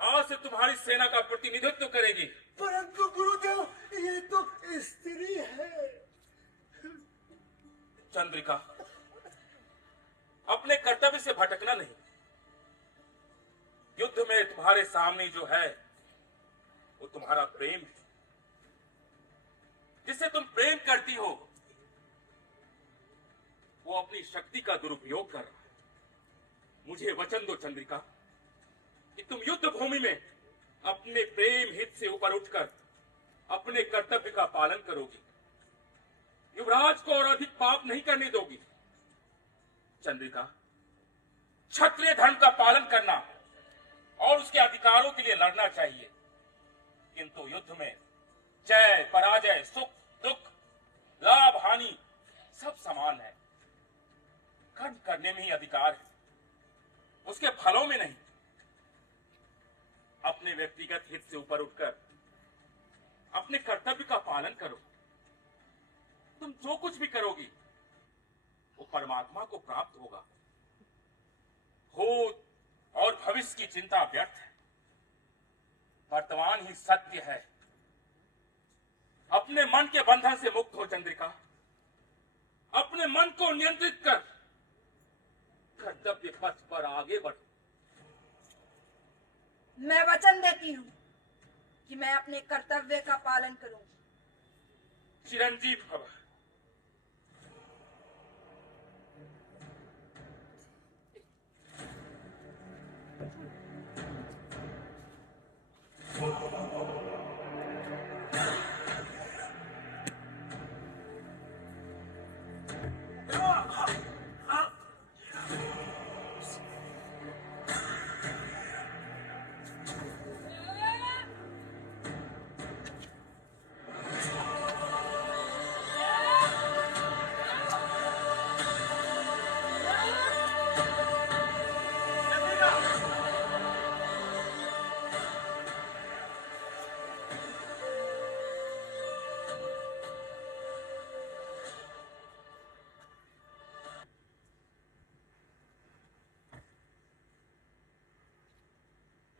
आज से तुम्हारी सेना का प्रतिनिधित्व करेगी। परंतु गुरुदेव, ये तो स्त्री है। चंद्रिका, अपने कर्तव्य से भटकना नहीं। युद्ध में तुम्हारे सामने जो है वो तुम्हारा प्रेम है, जिससे तुम प्रेम करती हो वो अपनी शक्ति का दुरुपयोग कर रहा है। मुझे वचन दो चंद्रिका कि तुम युद्ध भूमि में अपने प्रेम हित से ऊपर उठकर अपने कर्तव्य का पालन करोगी, युवराज को और अधिक पाप नहीं करने दोगी। चंद्रिका, क्षत्रिय धर्म का पालन करना और उसके अधिकारों के लिए लड़ना चाहिए, किंतु युद्ध में जय पराजय, सुख दुख, लाभ हानि सब समान है। कर्म करने में ही अधिकार है, उसके फलों में नहीं। अपने व्यक्तिगत हित से ऊपर उठकर अपने कर्तव्य का पालन करो। तुम जो कुछ भी करोगी वो परमात्मा को प्राप्त होगा। भूत और भविष्य की चिंता व्यर्थ है, वर्तमान ही सत्य है। अपने मन के बंधन से मुक्त हो चंद्रिका, अपने मन को नियंत्रित कर कर्तव्य पथ पर आगे बढ़ो। मैं वचन देती हूँ कि मैं अपने कर्तव्य का पालन करूंगी। चिरंजीव भव।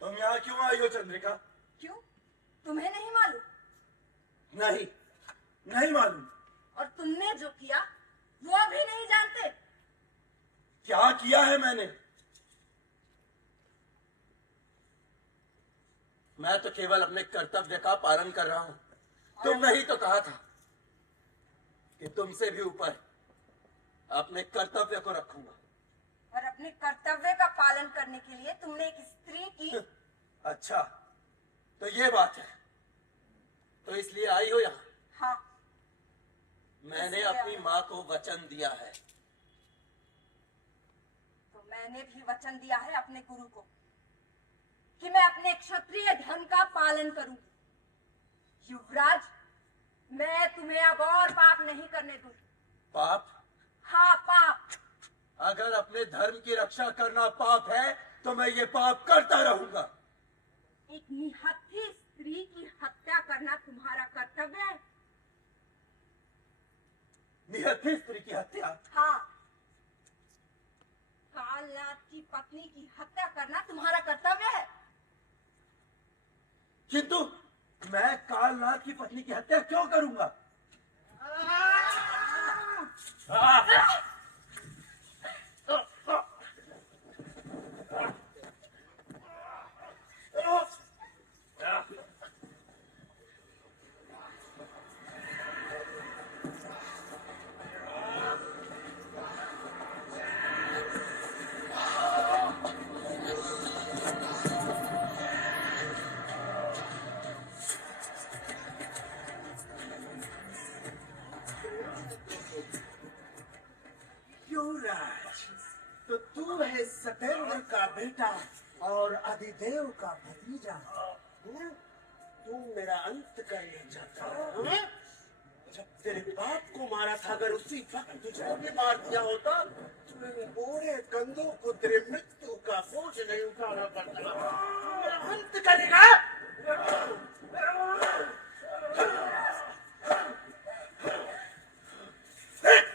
तुम यहाँ क्यों आई हो चंद्रिका? क्यों? तुम्हें नहीं मालूम? नहीं, नहीं मालूम। और तुमने जो किया वो अभी नहीं जानते? क्या किया है मैंने? मैं तो केवल अपने कर्तव्य का पालन कर रहा हूं। तुमने ही तो कहा था कि तुमसे भी ऊपर अपने कर्तव्य को रखूंगा। और अपने कर्तव्य का पालन करने के लिए तुमने एक स्त्री की। अच्छा, तो ये बात है, तो इसलिए आई हो यहाँ? हाँ, मैंने अपनी माँ को वचन दिया है। तो मैंने भी वचन दिया है अपने गुरु को कि मैं अपने क्षत्रिय धर्म का पालन करूंगी। युवराज, मैं तुम्हें अब और पाप नहीं करने दूंगी। पाप? हाँ, पाप। अगर अपने धर्म की रक्षा करना पाप है तो मैं ये पाप करता रहूंगा। एक निहत्थी स्त्री की हत्या करना तुम्हारा कर्तव्य है? निहत्थी स्त्री की हत्या? हाँ। कालनाथ की पत्नी की हत्या करना तुम्हारा कर्तव्य है। किंतु मैं कालनाथ की पत्नी की हत्या क्यों करूंगा? युवराज, तो तू है सत्येंद्र का बेटा और अधिदेव का भतीजा। तू मेरा अंत करना चाहता है? जब तेरे बाप को मारा था, अगर उसी वक्त तुझे भी मार दिया होता तो इन बूढ़े कंधों को तेरे मृत्यु का बोझ नहीं उठाना पड़ता। तू मेरा अंत करेगा?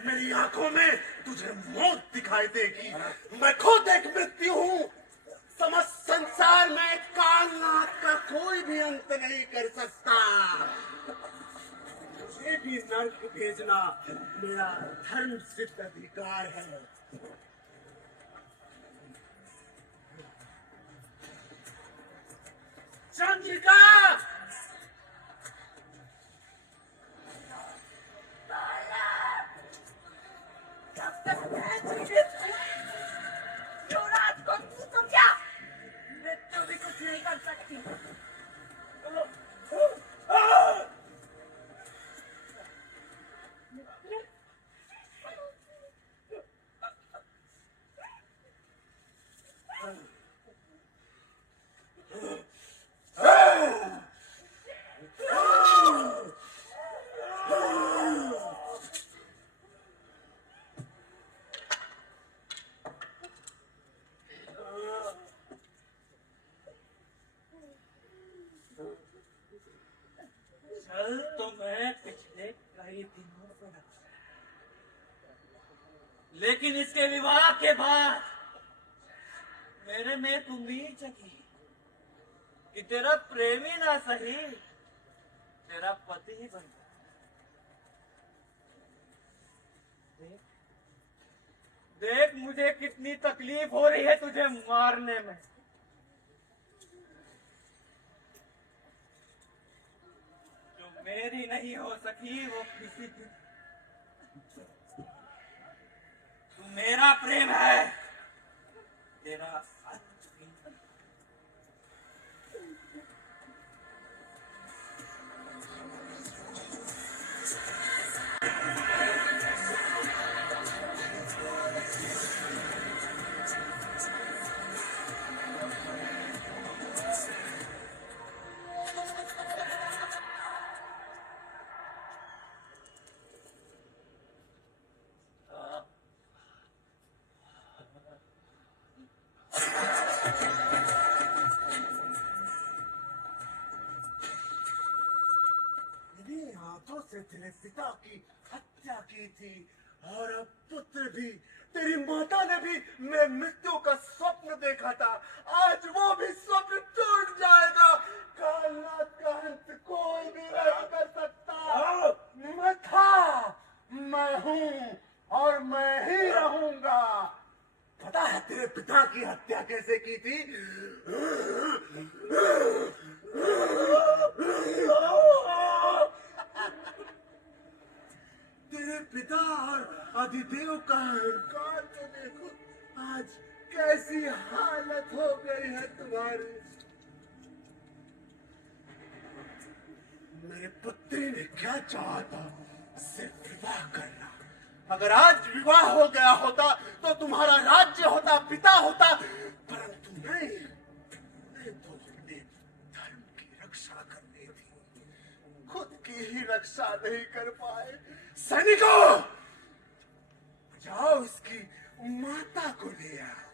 मेरी आंखों में तुझे मौत दिखाई देगी। मैं खुद एक मृत्यु हूँ। समस्त संसार में कालनाथ का कोई भी अंत नहीं कर सकता। मुझे भी नर्क भेजना मेरा धर्म सिद्ध अधिकार है। चंद्रिका, युवराज को तो क्या मृत्यु भी कुछ नहीं कर सकती। चल तो मैं पिछले कई दिनों से लगा, लेकिन इसके विवाह के बाद मेरे में उम्मीद जगी कि तेरा प्रेमी ना सही, तेरा पति ही बन जाए। देख मुझे कितनी तकलीफ हो रही है तुझे मारने में। जो मेरी नहीं हो सकी वो किसी की। तू मेरा प्रेम है, तेरा अंत भी। इन्हीं हाथों से तेरे पिता की हत्या की थी और अब पुत्र भी। तेरी माता ने भी मैं मृत्यु का स्वप्न देखा था। आज वो भी स्वप्न टूट जाएगा। कालनाथ का अंत कोई भी नहीं कर सकता। मैं था, मैं हूँ और मैं ही रहूंगा। पता है तेरे पिता की हत्या कैसे की थी? तेरे पिता और अधिदेव का अहंकार तो देखो आज कैसी हालत हो गई है तुम्हारी। मेरे पुत्री ने क्या चाहा था? सिर्फ विवाह करना। अगर आज विवाह हो गया होता तो तुम्हारा राज्य होता, पिता होता, परंतु नहीं। नहीं तो अपने धर्म की रक्षा करनी थी, खुद की ही रक्षा नहीं कर पाए। सैनिकों, जाओ इसकी माता को ले आओ।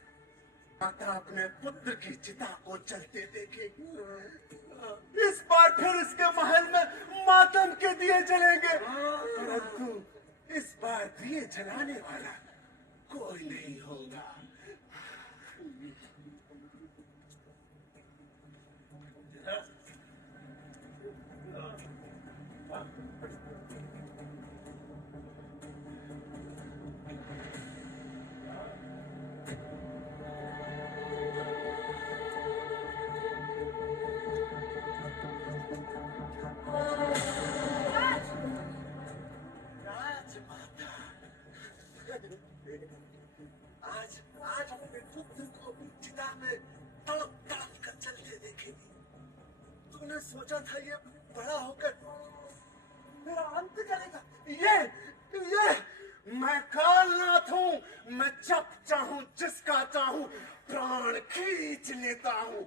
माता अपने पुत्र की चिता को चलते देखेगी। इस बार फिर इसके महल में मातम के दिए जलेंगे, परंतु इस बार दिए जलाने वाला कोई नहीं होगा। मैं जब चाहूं जिसका चाहूं प्राण खींच लेता हूं।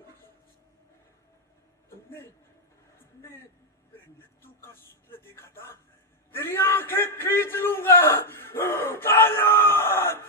तुमने तुमने मेरे मृत्यु का स्वप्न देखा था? तेरी आंखें खींच लूंगा। कालियात!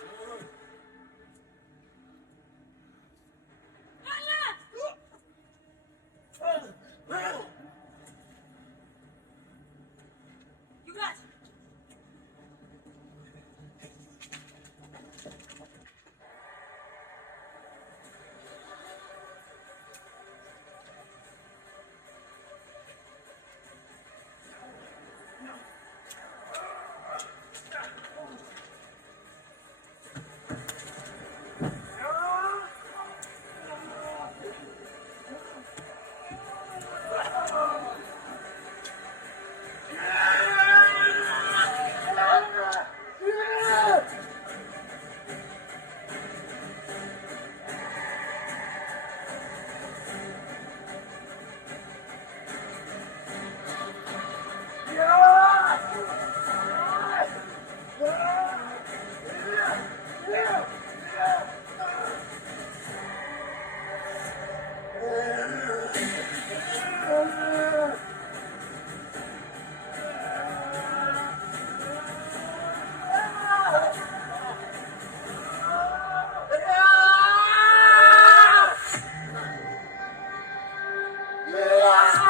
युवराज,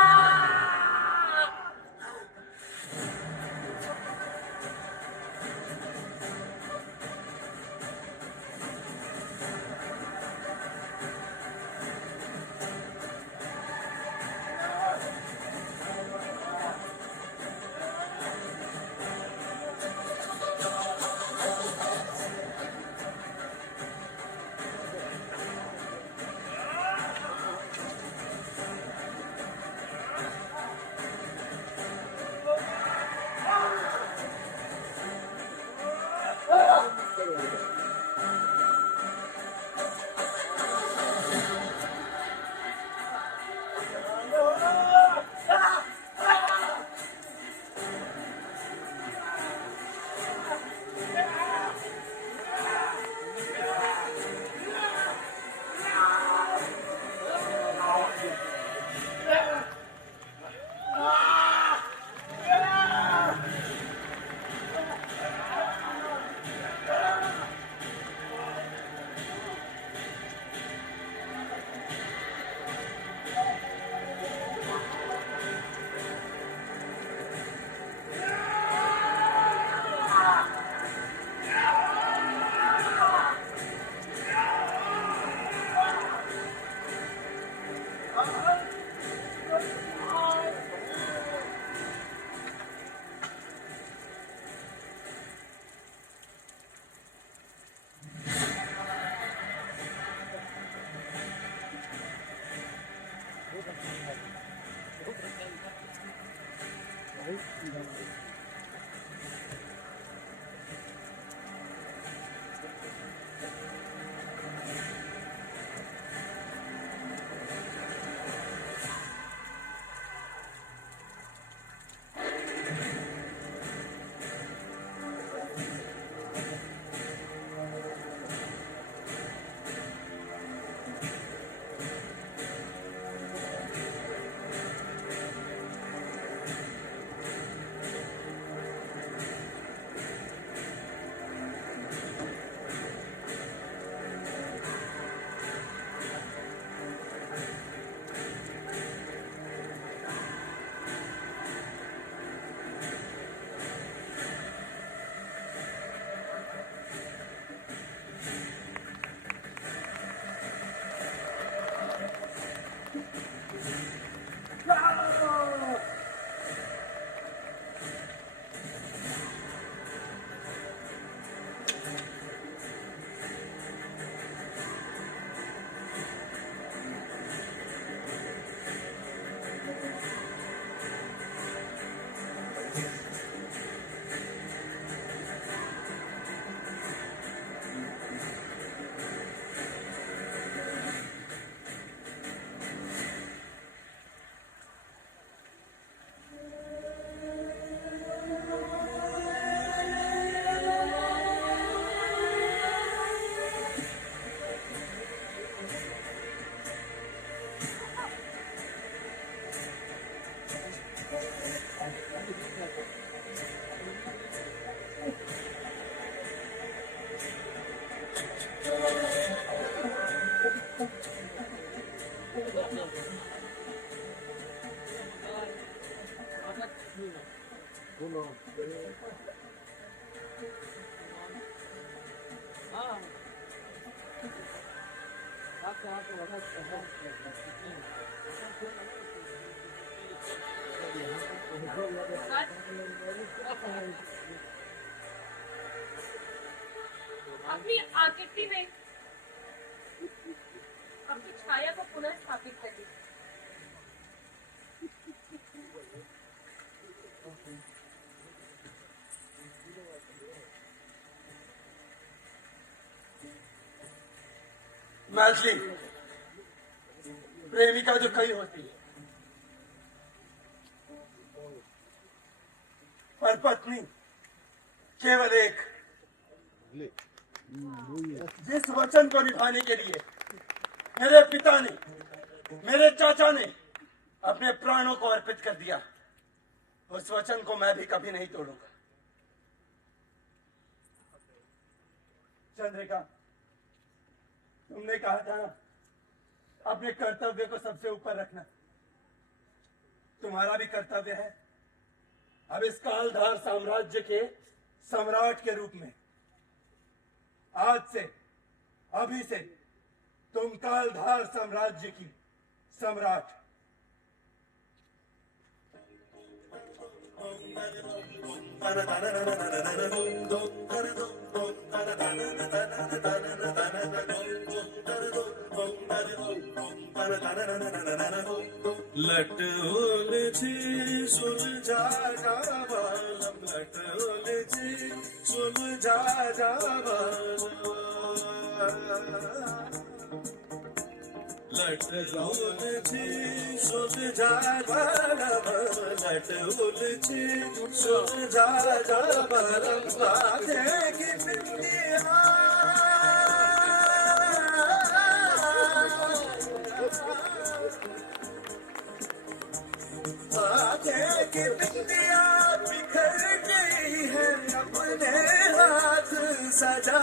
अपनी आकृति में अपनी छाया को पुनः स्थापित करिए। मैथिली, प्रेमिका जो कई होती है, पर पत्नी केवल एक। जिस वचन को निभाने के लिए मेरे पिता ने, मेरे चाचा ने अपने प्राणों को अर्पित कर दिया, उस वचन को मैं भी कभी नहीं तोड़ूंगा। चंद्रिका, तुमने कहा था ना, अपने कर्तव्य को सबसे ऊपर रखना। तुम्हारा भी कर्तव्य है अब इस कालधार साम्राज्य के सम्राट के रूप में। आज से, अभी से तुम कालधार साम्राज्य की सम्राट। लट उलझी सुलझा जा बालम, लट उलझी सुलझा जा बालम, लट उलझी सुलझा बालम, लट उलझी सुलझा जा बालम, बाजे की बिंदिया बाजे की बिंदिया बिखर गई है, अपने हाथ सजा